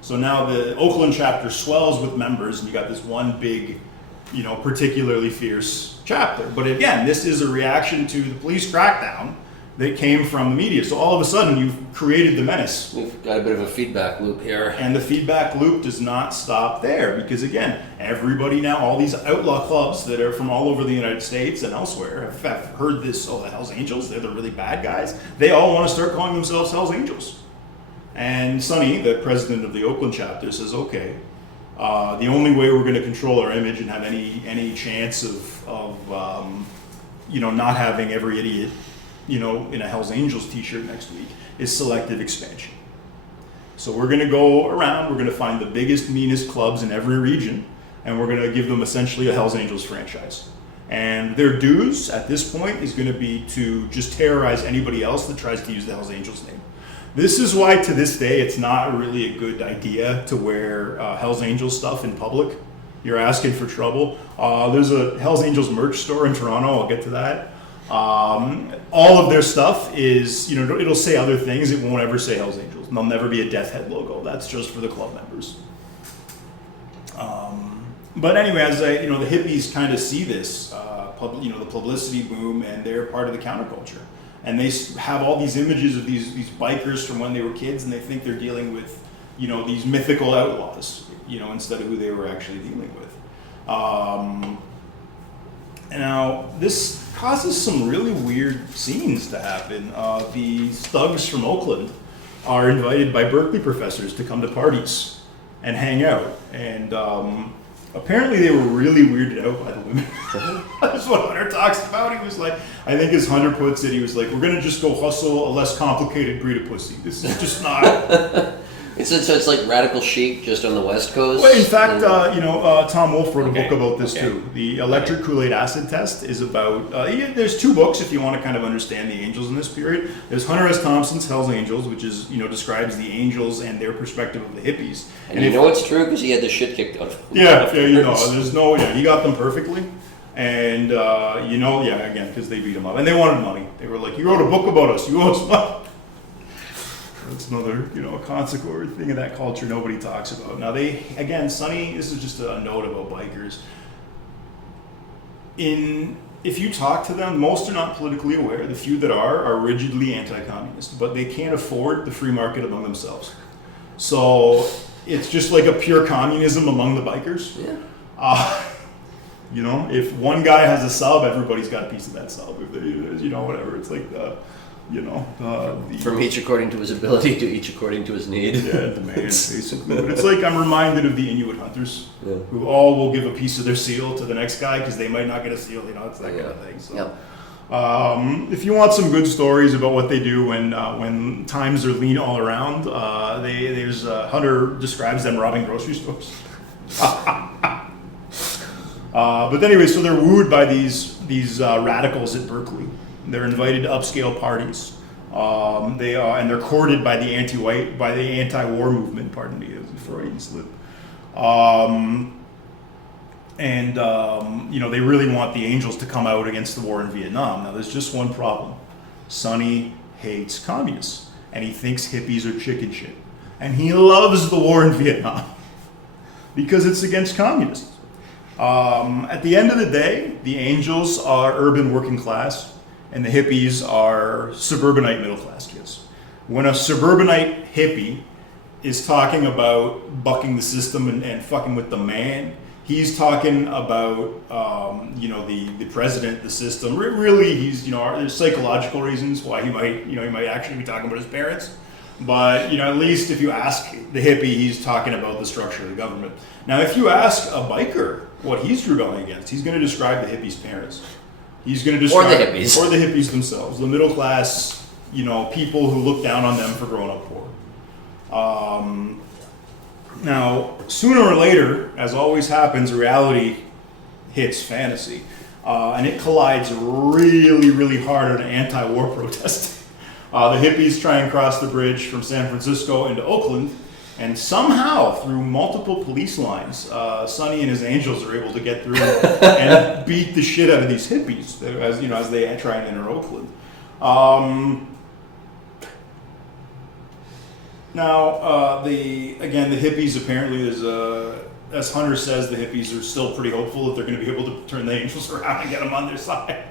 So now the Oakland chapter swells with members, and you got this one big, particularly fierce chapter. But again, this is a reaction to the police crackdown that came from the media. So all of a sudden, you've created the menace. We've got a bit of a feedback loop here. And the feedback loop does not stop there, because again, everybody now, all these outlaw clubs that are from all over the United States and elsewhere have heard this, the Hells Angels, they're the really bad guys. They all want to start calling themselves Hells Angels. And Sonny, the president of the Oakland chapter, says, okay, the only way we're going to control our image and have any chance of not having every idiot in a Hells Angels t-shirt next week is selective expansion. So we're going to go around, we're going to find the biggest, meanest clubs in every region, and we're going to give them essentially a Hells Angels franchise. And their dues at this point is going to be to just terrorize anybody else that tries to use the Hells Angels name. This is why to this day it's not really a good idea to wear Hells Angels stuff in public. You're asking for trouble. There's a Hells Angels merch store in Toronto, I'll get to that. All of their stuff is, it'll say other things, it won't ever say Hells Angels. And there'll never be a Death Head logo. That's just for the club members. But anyway, as the hippies kind of see this, the publicity boom, and they're part of the counterculture. And they have all these images of these bikers from when they were kids, and they think they're dealing with, these mythical outlaws, instead of who they were actually dealing with. Now, this causes some really weird scenes to happen. These thugs from Oakland are invited by Berkeley professors to come to parties and hang out. And apparently they were really weirded out by the women. That's what Hunter talks about. He was like, I think as Hunter puts it, he was like, we're going to just go hustle a less complicated breed of pussy. This is just not... So it's like Radical Chic just on the West Coast? Well, in fact, Tom Wolfe wrote a book about this too. The Electric Kool-Aid Acid Test is about, there's two books if you want to kind of understand the Angels in this period. There's Hunter S. Thompson's Hells Angels, which is, describes the Angels and their perspective of the hippies. And it's true because he had the shit kicked out of him. Yeah, he got them perfectly. And, again, because they beat him up. And they wanted money. They were like, you wrote a book about us, you owe us money. That's another, a consequent thing of that culture nobody talks about. Now Sonny, this is just a note about bikers. If you talk to them, most are not politically aware. The few that are rigidly anti-communist, but they can't afford the free market among themselves. So it's just like a pure communism among the bikers. Yeah. If one guy has a sub, everybody's got a piece of that sub. If they, whatever. It's like from each according to his ability to each according to his need. Yeah, demand, basically. But it's like I'm reminded of the Inuit hunters, who all will give a piece of their seal to the next guy because they might not get a seal. It's that kind of thing. So, if you want some good stories about what they do when times are lean all around, there's Hunter describes them robbing grocery stores. But anyway, so they're wooed by these radicals at Berkeley. They're invited to upscale parties. And they're courted by the anti-war movement. Pardon me, it was a Freudian slip. They really want the Angels to come out against the war in Vietnam. Now, there's just one problem. Sonny hates communists, and he thinks hippies are chicken shit. And he loves the war in Vietnam because it's against communists. At the end of the day, the angels are urban working class, and the hippies are suburbanite middle class kids. When a suburbanite hippie is talking about bucking the system and fucking with the man, he's talking about the president, the system. Really, he's there's psychological reasons why he might actually be talking about his parents. But at least if you ask the hippie, he's talking about the structure of the government. Now, if you ask a biker what he's rebelling against, he's going to describe the hippies' parents. He's going to describe or the hippies themselves, the middle class, people who look down on them for growing up poor. Now, sooner or later, as always happens, reality hits fantasy, and it collides really, really hard on anti-war protesting. The hippies try and cross the bridge from San Francisco into Oakland, and somehow, through multiple police lines, Sonny and his angels are able to get through and beat the shit out of these hippies as they try and enter Oakland. Now, the hippies apparently as Hunter says, the hippies are still pretty hopeful that they're going to be able to turn the angels around and get them on their side.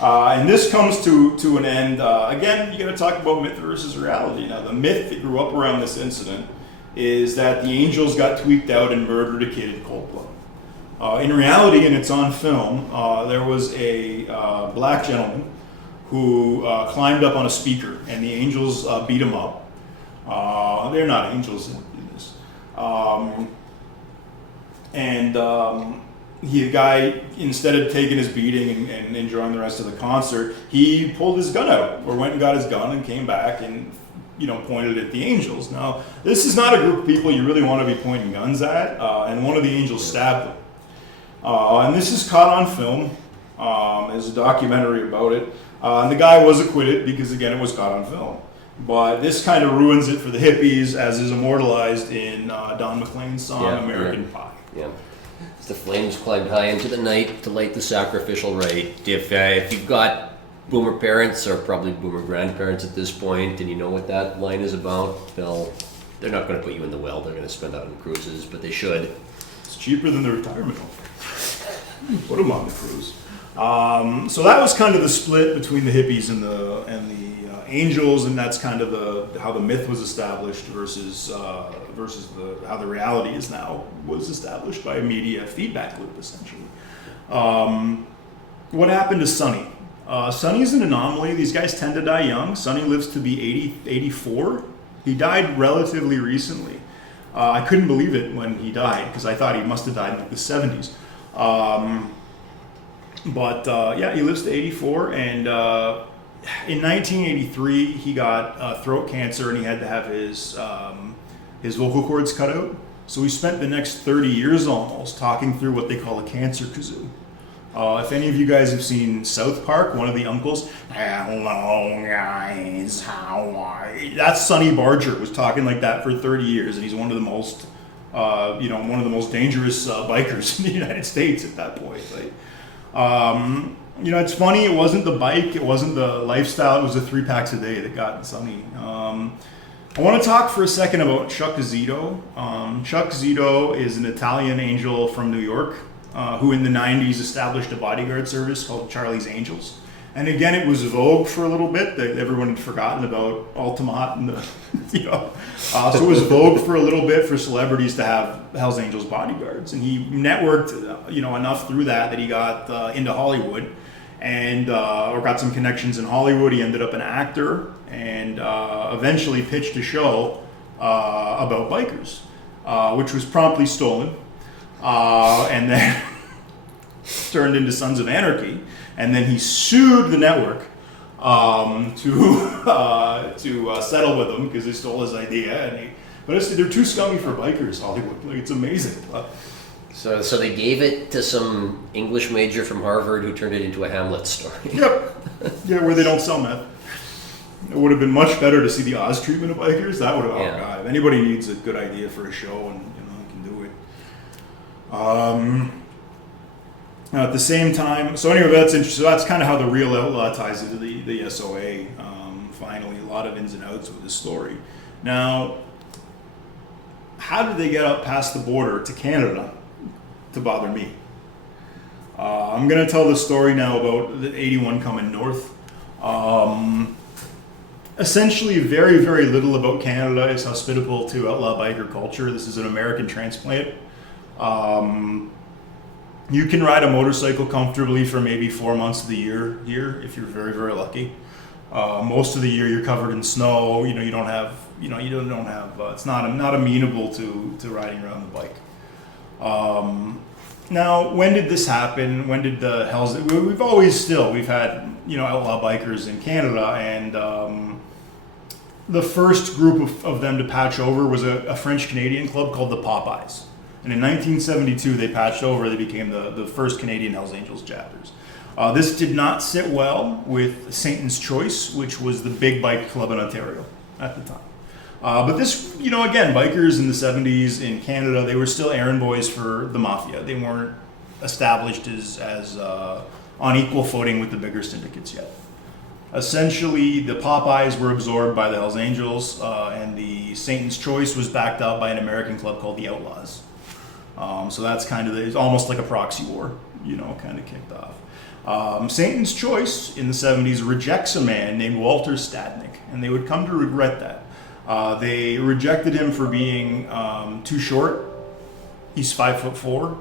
And this comes to an end. Again, you got to talk about myth versus reality. Now, the myth that grew up around this incident is that the angels got tweaked out and murdered a kid in cold blood. In reality, and it's on film, there was a black gentleman who climbed up on a speaker, and the angels beat him up. They're not angels in this. The guy, instead of taking his beating and enjoying the rest of the concert, he pulled his gun out, or went and got his gun and came back and pointed at the angels. Now, this is not a group of people you really want to be pointing guns at, and one of the angels stabbed him. And this is caught on film. There's a documentary about it. And the guy was acquitted because, again, it was caught on film. But this kind of ruins it for the hippies, as is immortalized in Don McLean's song American Pie. Yeah. As the flames climbed high into the night to light the sacrificial rite. If you've got boomer parents, or probably boomer grandparents at this point, and you know what that line is about, they're not going to put you in the well. They're going to spend out on cruises, but they should. It's cheaper than the retirement home. Put them on the cruise. So that was kind of the split between the hippies and the angels, and that's kind of how the myth was established versus how the reality is now was established by a media feedback loop, essentially. What happened to Sonny? Sonny's an anomaly. These guys tend to die young. Sonny lives to be 84. He died relatively recently. I couldn't believe it when he died because I thought he must have died in like the 70s. He lives to 84, and in 1983 he got throat cancer, and he had to have his vocal cords cut out. So he spent the next 30 years almost talking through what they call a cancer kazoo. If any of you guys have seen South Park, one of the uncles, "Hello guys, how are you?" That's Sonny Barger, was talking like that for 30 years, and he's one of the most, dangerous bikers in the United States at that point. It's funny. It wasn't the bike, it wasn't the lifestyle. It was the 3 packs a day that got Sonny. I want to talk for a second about Chuck Zito. Chuck Zito is an Italian angel from New York, who in the 90s established a bodyguard service called Charlie's Angels. And again, it was vogue for a little bit. Everyone had forgotten about Altamont and so it was vogue for a little bit for celebrities to have Hell's Angels bodyguards. And he networked, enough through that he got into Hollywood, and or got some connections in Hollywood. He ended up an actor, and eventually pitched a show about bikers, which was promptly stolen, and then turned into Sons of Anarchy. And then he sued the network to settle with them because they stole his idea. But they're too scummy for bikers, Hollywood. It's amazing. So they gave it to some English major from Harvard who turned it into a Hamlet story. Yep. Yeah, where they don't sell meth. It would have been much better to see the Oz treatment of bikers. That would have. Oh God! If anybody needs a good idea for a show, and can do it. Now, at the same time, so anyway, that's interesting. So that's kind of how the real outlaw ties into the SOA. Finally, a lot of ins and outs with this story. Now, how did they get up past the border to Canada to bother me? I'm going to tell the story now about the 81 coming north. Essentially, very, very little about Canada is hospitable to outlaw biker culture. This is an American transplant. You can ride a motorcycle comfortably for maybe 4 months of the year here if you're very, very lucky. Most of the year you're covered in snow. You don't have. It's not amenable to riding around the bike. Now, when did this happen? When did the Hells? We've had outlaw bikers in Canada, and the first group of them to patch over was a French Canadian club called the Popeyes. And in 1972, they patched over. They became the first Canadian Hells Angels chapters. This did not sit well with Satan's Choice, which was the big bike club in Ontario at the time. But this, again, bikers in the 70s in Canada, they were still errand boys for the mafia. They weren't established as on equal footing with the bigger syndicates yet. Essentially, the Popeyes were absorbed by the Hells Angels, and the Satan's Choice was backed up by an American club called the Outlaws. So that's it's almost like a proxy war, kind of kicked off. Satan's Choice in the 70s rejects a man named Walter Stadnick, and they would come to regret that. They rejected him for being too short. He's 5'4".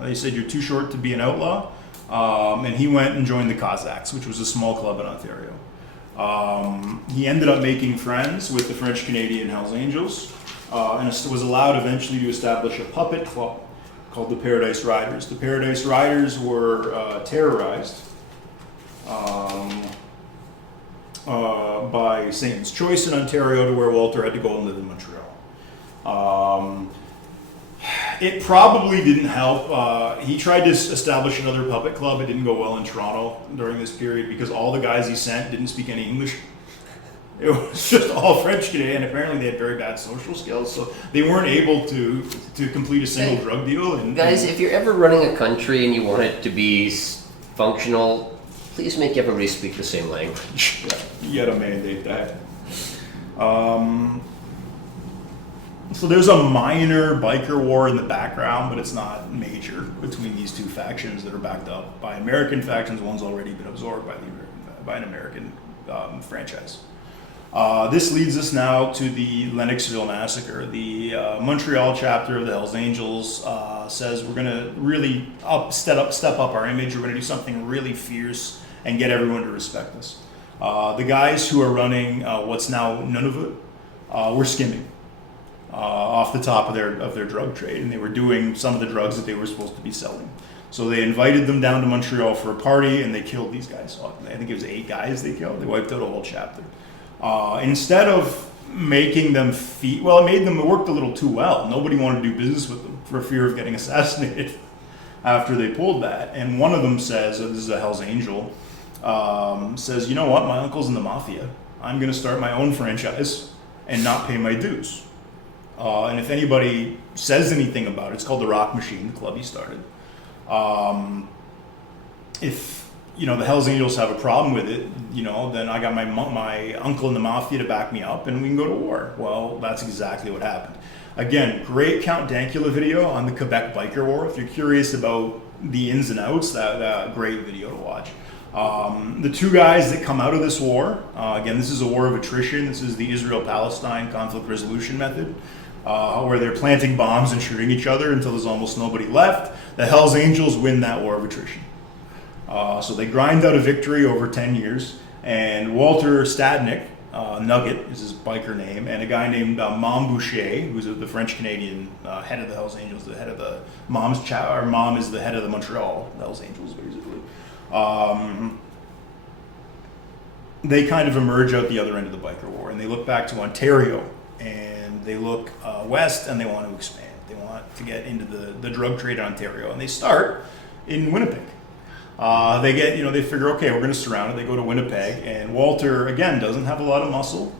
They said, "You're too short to be an outlaw." And he went and joined the Cossacks, which was a small club in Ontario. He ended up making friends with the French Canadian Hells Angels, and was allowed eventually to establish a puppet club called the Paradise Riders. The Paradise Riders were terrorized by Satan's Choice in Ontario, to where Walter had to go and live in Montreal. It probably didn't help. He tried to establish another puppet club. It didn't go well in Toronto during this period because all the guys he sent didn't speak any English. It was just all French Canadian. Apparently, they had very bad social skills, so they weren't able to complete a single drug deal. Guys, if you're ever running a country and you want it to be functional, please make everybody speak the same language. Yeah, you gotta mandate that. So there's a minor biker war in the background, but it's not major, between these two factions that are backed up by American factions. One's already been absorbed by an American franchise. This leads us now to the Lennoxville Massacre. The Montreal chapter of the Hells Angels says we're going to really step up our image. We're going to do something really fierce and get everyone to respect us. The guys who are running what's now Nunavut were skimming off the top of their drug trade, and they were doing some of the drugs that they were supposed to be selling. So they invited them down to Montreal for a party, and they killed these guys. I think it was 8 guys they killed. They wiped out a whole chapter. Instead of making them it worked a little too well. Nobody wanted to do business with them for fear of getting assassinated after they pulled that. And one of them says, this is a Hells Angel, says, "You know what, my uncle's in the mafia. I'm going to start my own franchise and not pay my dues. And if anybody says anything about it, it's called the Rock Machine, the club he started. If the Hells Angels have a problem with it, then I got my uncle in the mafia to back me up, and we can go to war." Well, that's exactly what happened. Again, great Count Dankula video on the Quebec Biker War. If you're curious about the ins and outs, that great video to watch. The 2 guys that come out of this war, again, this is a war of attrition. This is the Israel-Palestine conflict resolution method, where they're planting bombs and shooting each other until there's almost nobody left. The Hells Angels win that war of attrition. So they grind out a victory over 10 years, and Walter Stadnick, Nugget is his biker name, and a guy named Mom Boucher, who's the French-Canadian head of the Hells Angels, the head of the Mom is the head of the Montreal Hells Angels, basically. They kind of emerge out the other end of the biker war, and they look back to Ontario, and they look west, and they want to expand. They want to get into the drug trade in Ontario, and they start in Winnipeg. They figure, okay, we're going to surround it. They go to Winnipeg, and Walter, again, doesn't have a lot of muscle.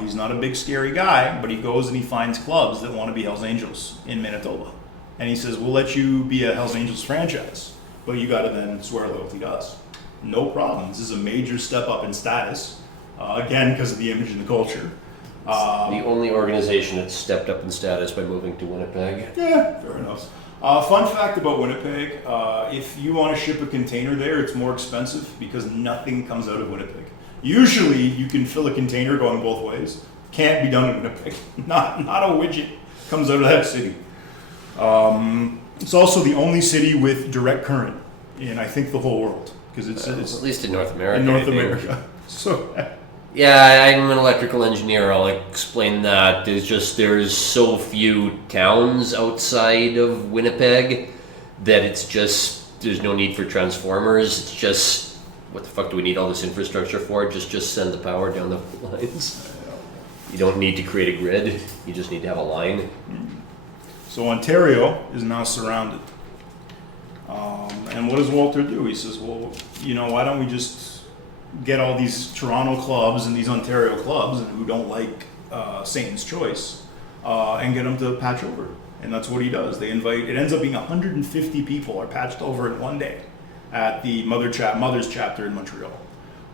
He's not a big, scary guy, but he goes and he finds clubs that want to be Hells Angels in Manitoba. And he says, we'll let you be a Hells Angels franchise, but you got to then swear loyalty to us. No problem. This is a major step up in status, again, because of the image and the culture. The only organization that stepped up in status by moving to Winnipeg. Yeah, fair enough. Fun fact about Winnipeg, if you want to ship a container there, it's more expensive because nothing comes out of Winnipeg. Usually you can fill a container going both ways. Can't be done in Winnipeg. Not a widget comes out of that city. It's also the only city with direct current in, I think, the whole world. Because it's at least in North America. In North America. So... Yeah, I'm an electrical engineer. I'll explain that. There's so few towns outside of Winnipeg that it's just, there's no need for transformers. It's just, what the fuck do we need all this infrastructure for? Just send the power down the lines. You don't need to create a grid. You just need to have a line. So Ontario is now surrounded. And what does Walter do? He says, well, why don't we just get all these Toronto clubs and these Ontario clubs and who don't like Satan's Choice and get them to patch over. And that's what he does. They invite, it ends up being 150 people are patched over in one day at the Mother's chapter in Montreal.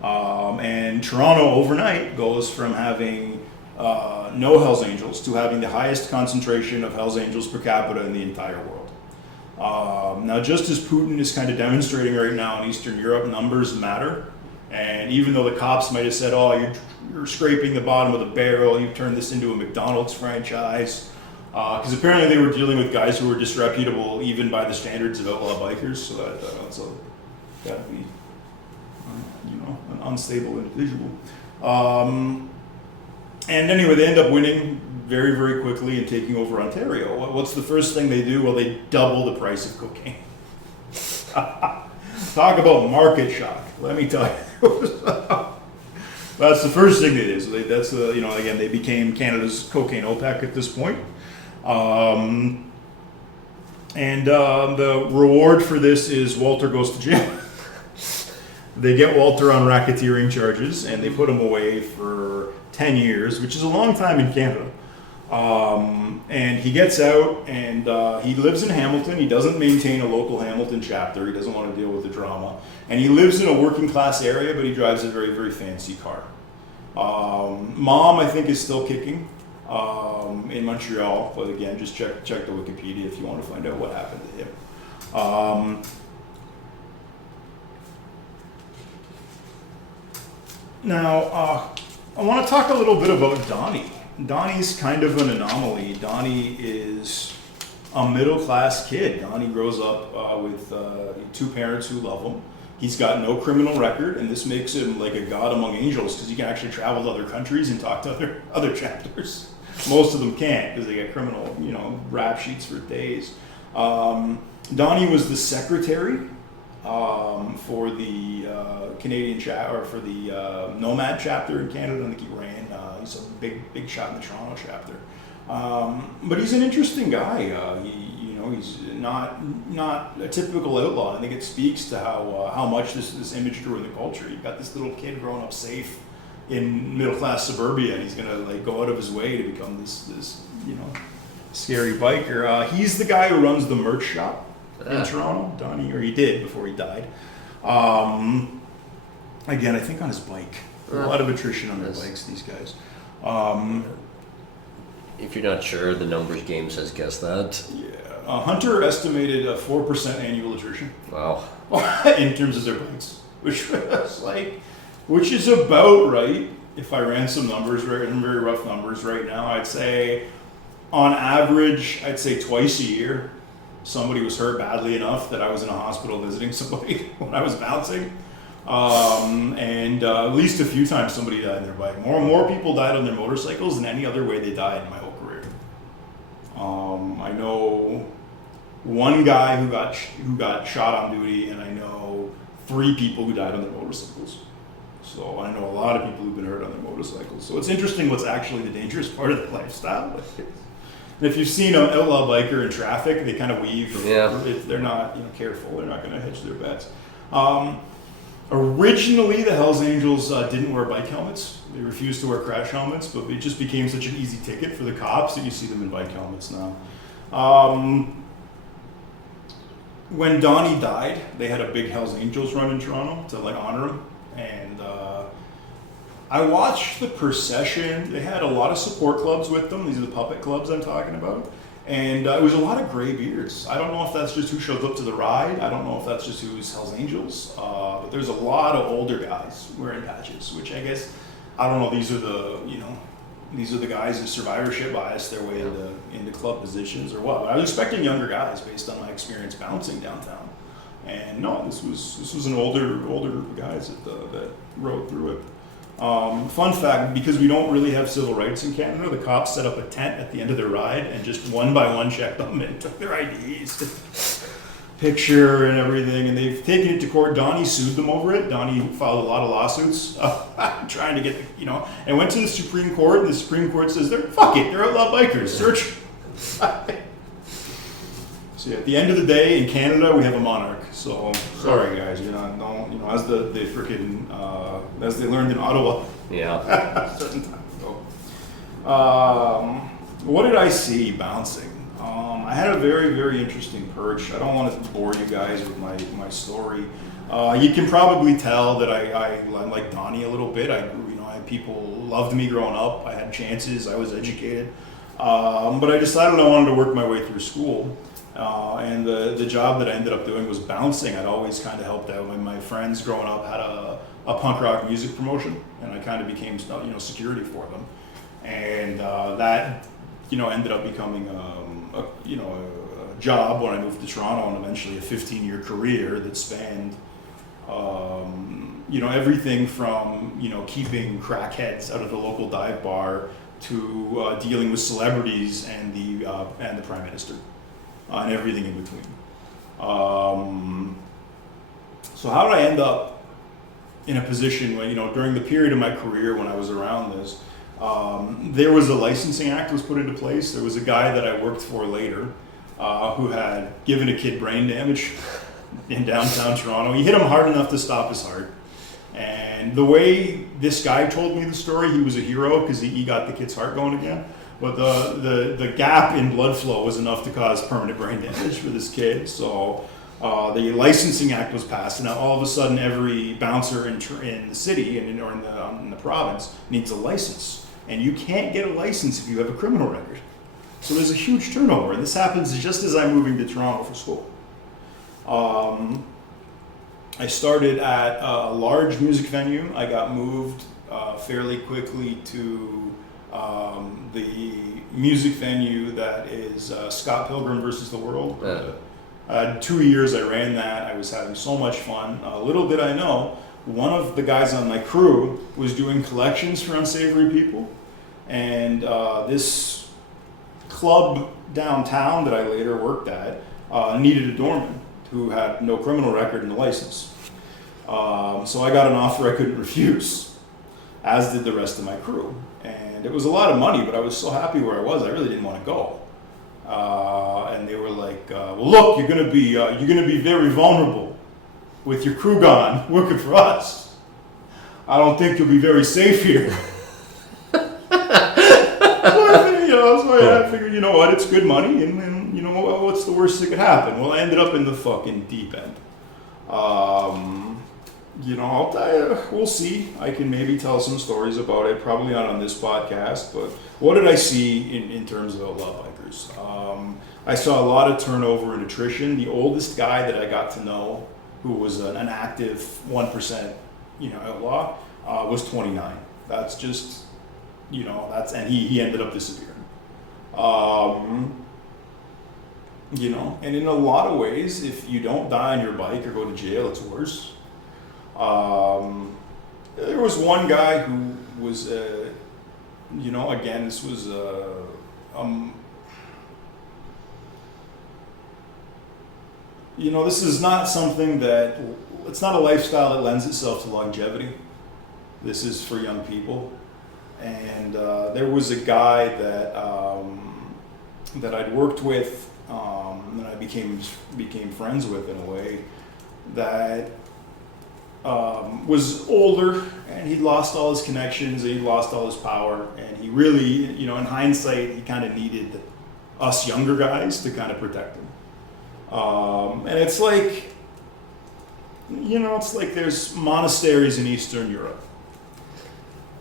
And Toronto overnight goes from having no Hells Angels to having the highest concentration of Hells Angels per capita in the entire world. Now, just as Putin is kind of demonstrating right now in Eastern Europe, numbers matter. And even though the cops might have said, oh, you're scraping the bottom of the barrel, you've turned this into a McDonald's franchise, because apparently they were dealing with guys who were disreputable even by the standards of outlaw bikers, so that's got to be, an unstable individual. And anyway, they end up winning very, very quickly and taking over Ontario. What's the first thing they do? Well, they double the price of cocaine. Talk about market shock. Let me tell you. That's the first thing they did. So that's again, they became Canada's cocaine OPEC at this point. The reward for this is Walter goes to jail. They get Walter on racketeering charges and they put him away for 10 years, which is a long time in Canada. And he gets out and he lives in Hamilton. He doesn't maintain a local Hamilton chapter. He doesn't want to deal with the drama. And he lives in a working class area, but he drives a very, very fancy car. Mom, I think, is still kicking in Montreal. But again, just check the Wikipedia if you want to find out what happened to him. Now, I want to talk a little bit about Donnie. Donnie's kind of an anomaly. Donnie is a middle-class kid. Donnie grows up with two parents who love him. He's got no criminal record, and this makes him like a god among angels because he can actually travel to other countries and talk to other chapters. Most of them can't because they get criminal, rap sheets for days. Donnie was the secretary for the Canadian or for the Nomad chapter in Canada. I think he ran. He's a big shot in the Toronto chapter. But he's an interesting guy. He's not a typical outlaw. I think it speaks to how much this image grew in the culture. You've got this little kid growing up safe in middle class suburbia, and he's gonna go out of his way to become this scary biker. He's the guy who runs the merch shop in Toronto, Donnie, or he did before he died. Again, I think on his bike. A lot of attrition on their bikes, these guys. If you're not sure, the numbers game says guess that. Yeah. Hunter estimated a 4% annual attrition. Wow. In terms of their bikes, which is about right. If I ran some numbers, some very rough numbers right now, I'd say on average, twice a year, somebody was hurt badly enough that I was in a hospital visiting somebody when I was bouncing. And at least a few times somebody died on their bike. More people died on their motorcycles than any other way they died in my whole career. I know one guy who got shot on duty, and I know 3 people who died on their motorcycles. So I know a lot of people who've been hurt on their motorcycles. So it's interesting what's actually the dangerous part of the lifestyle. If you've seen an outlaw biker in traffic, they kind of weave. Yeah. If they're not careful, they're not going to hedge their bets. Originally, the Hells Angels didn't wear bike helmets. They refused to wear crash helmets, but it just became such an easy ticket for the cops that you see them in bike helmets now. when Donnie died, they had a big Hell's Angels run in Toronto to like honor him, and I watched the procession. They had a lot of support clubs with them. These are the puppet clubs I'm talking about. And it was a lot of gray beards. I don't know if that's just who shows up to the ride. I don't know if that's just who's Hell's Angels. But there's a lot of older guys wearing patches, which I guess, I don't know, these are the guys in survivorship bias their way into club positions or what. But I was expecting younger guys based on my experience bouncing downtown. And no, this was an older guys that rode through it. Fun fact, because we don't really have civil rights in Canada, the cops set up a tent at the end of their ride and just one by one checked them and took their IDs, picture and everything, and they've taken it to court. Donnie sued them over it. Donnie filed a lot of lawsuits trying to get, and went to the Supreme Court, and the Supreme Court says, they're outlaw bikers, search. So yeah, at the end of the day, in Canada, we have a monarch. So sorry, guys, as the freaking as they learned in Ottawa. Yeah. Certain time ago. What did I see bouncing? I had a very, very interesting perch. I don't want to bore you guys with my story. You can probably tell that I'm like Donnie a little bit. People loved me growing up. I had chances. I was educated, but I decided I wanted to work my way through school. And the job that I ended up doing was bouncing. I'd always kind of helped out. My friends growing up had a punk rock music promotion, and I kind of became security for them. And that ended up becoming a job when I moved to Toronto, and eventually a 15-year career that spanned everything from keeping crackheads out of the local dive bar to dealing with celebrities and the Prime Minister. And everything in between. So how did I end up in a position when, during the period of my career when I was around this, there was a licensing act was put into place. There was a guy that I worked for later who had given a kid brain damage in downtown Toronto. He hit him hard enough to stop his heart. And the way this guy told me the story, he was a hero because he got the kid's heart going again. But the gap in blood flow was enough to cause permanent brain damage for this kid. So the licensing act was passed, and now all of a sudden every bouncer in the city or in the province needs a license. And you can't get a license if you have a criminal record. So there's a huge turnover, and this happens just as I'm moving to Toronto for school. I started at a large music venue. I got moved fairly quickly to the music venue that is Scott Pilgrim versus the World. 2 years I ran that. I was having so much fun. Little did I know, one of the guys on my crew was doing collections for unsavory people. And this club downtown that I later worked at needed a doorman who had no criminal record and a license. So I got an offer I couldn't refuse, as did the rest of my crew. And it was a lot of money, but I was so happy where I was, I really didn't want to go. And they were like, "Well, look, you're gonna be very vulnerable with your crew gone, working for us. I don't think you'll be very safe here." So I figured, you know what, it's good money, and you know what's the worst that could happen? Well, I ended up in the fucking deep end. I'll tell you, we'll see. I can maybe tell some stories about it, probably not on this podcast, but what did I see in terms of outlaw bikers? I saw a lot of turnover and attrition. The oldest guy that I got to know, who was an active 1%, outlaw, was 29. That's just, and he ended up disappearing. And in a lot of ways, if you don't die on your bike or go to jail, it's worse. There was one guy who was, again, this was this is not something it's not a lifestyle that lends itself to longevity. This is for young people. And there was a guy that I'd worked with, and I became friends with in a way, that was older, and he'd lost all his connections, and he'd lost all his power, and he really, in hindsight, he kind of needed us younger guys to kind of protect him. And it's like, it's like there's monasteries in Eastern Europe.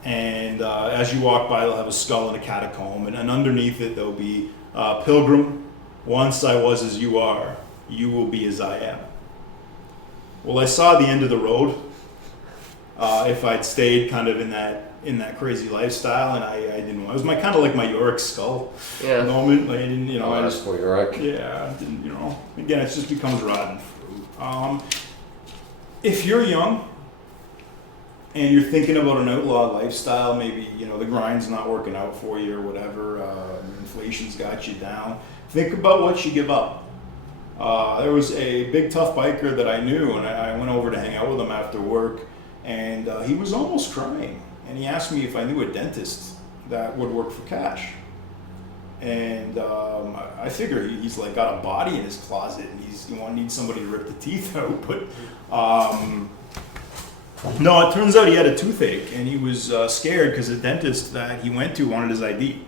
And as you walk by, they'll have a skull in a catacomb, and underneath it there'll be, "Pilgrim, once I was as you are, you will be as I am." Well, I saw the end of the road. If I'd stayed kind of in that crazy lifestyle, and I didn't want. It was my kind of like my Yorick skull moment. Like, I didn't, I just for Yorick. Yeah, I didn't, Again, it just becomes rotten fruit. If you're young and you're thinking about an outlaw lifestyle, maybe the grind's not working out for you or whatever, inflation's got you down. Think about what you give up. There was a big tough biker that I knew, and I went over to hang out with him after work, and he was almost crying, and he asked me if I knew a dentist that would work for cash. And I figure he's like got a body in his closet, and he needs somebody to rip the teeth out. But no, it turns out he had a toothache, and he was scared because the dentist that he went to wanted his ID,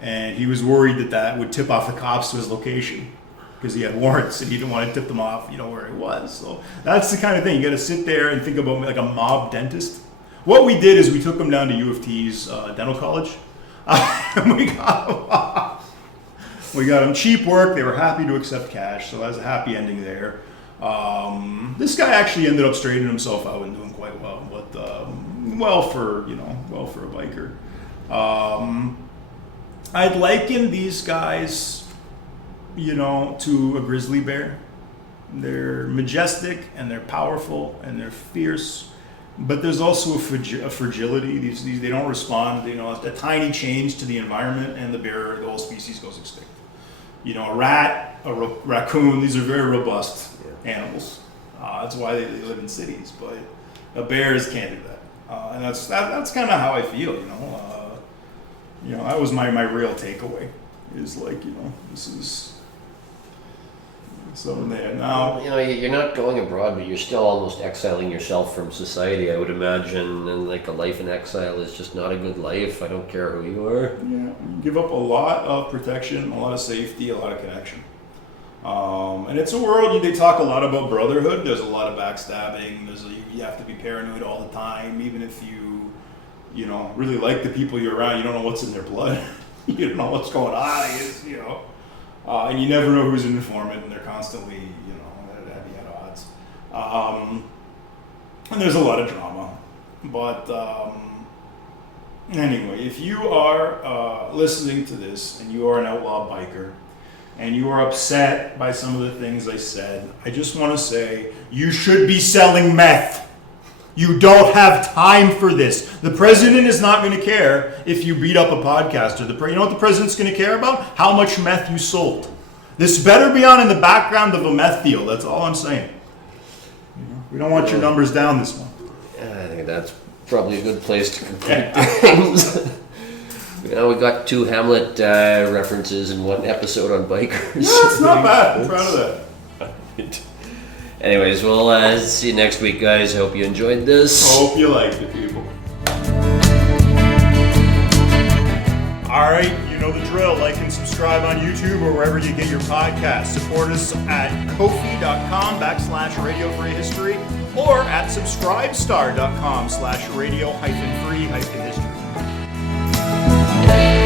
and he was worried that would tip off the cops to his location because he had warrants, and he didn't want to tip them off, where he was. So that's the kind of thing you got to sit there and think about, like a mob dentist. What we did is we took him down to U of T's dental college. And we got him cheap work. They were happy to accept cash, so that was a happy ending there. This guy actually ended up straightening himself out and doing quite well, but well for a biker. I'd liken these guys, to a grizzly bear. They're majestic and they're powerful and they're fierce. But there's also a fragility. These they don't respond. A tiny change to the environment, and the whole species goes extinct. A rat, a raccoon. These are very robust animals. That's why they live in cities. But a bears can't do that, and that's kind of how I feel. That was my real takeaway. Is like this is. So there now, you're not going abroad, but you're still almost exiling yourself from society, I would imagine. And like a life in exile is just not a good life. I don't care who you are. Yeah, you give up a lot of protection, a lot of safety, a lot of connection. And it's a world, they talk a lot about brotherhood. There's a lot of backstabbing. You have to be paranoid all the time, even if you really like the people you're around. You don't know what's in their blood. You don't know what's going on. And you never know who's an informant, and they're constantly, at odds. And there's a lot of drama. But anyway, if you are listening to this and you are an outlaw biker and you are upset by some of the things I said, I just want to say you should be selling meth. You don't have time for this. The president is not going to care if you beat up a podcaster. You know what the president's going to care about? How much meth you sold. This better be on in the background of a meth deal. That's all I'm saying. We don't want your numbers down this month. I think that's probably a good place to conclude things. We got 2 Hamlet references in one episode on bikers. Yeah, it's not bad. I'm proud of that. Anyways, we'll see you next week, guys. Hope you enjoyed this. Hope you liked it, people. All right, you know the drill. Like and subscribe on YouTube or wherever you get your podcasts. Support us at kofi.com/Radio Free History or at subscribestar.com/radio-free-history.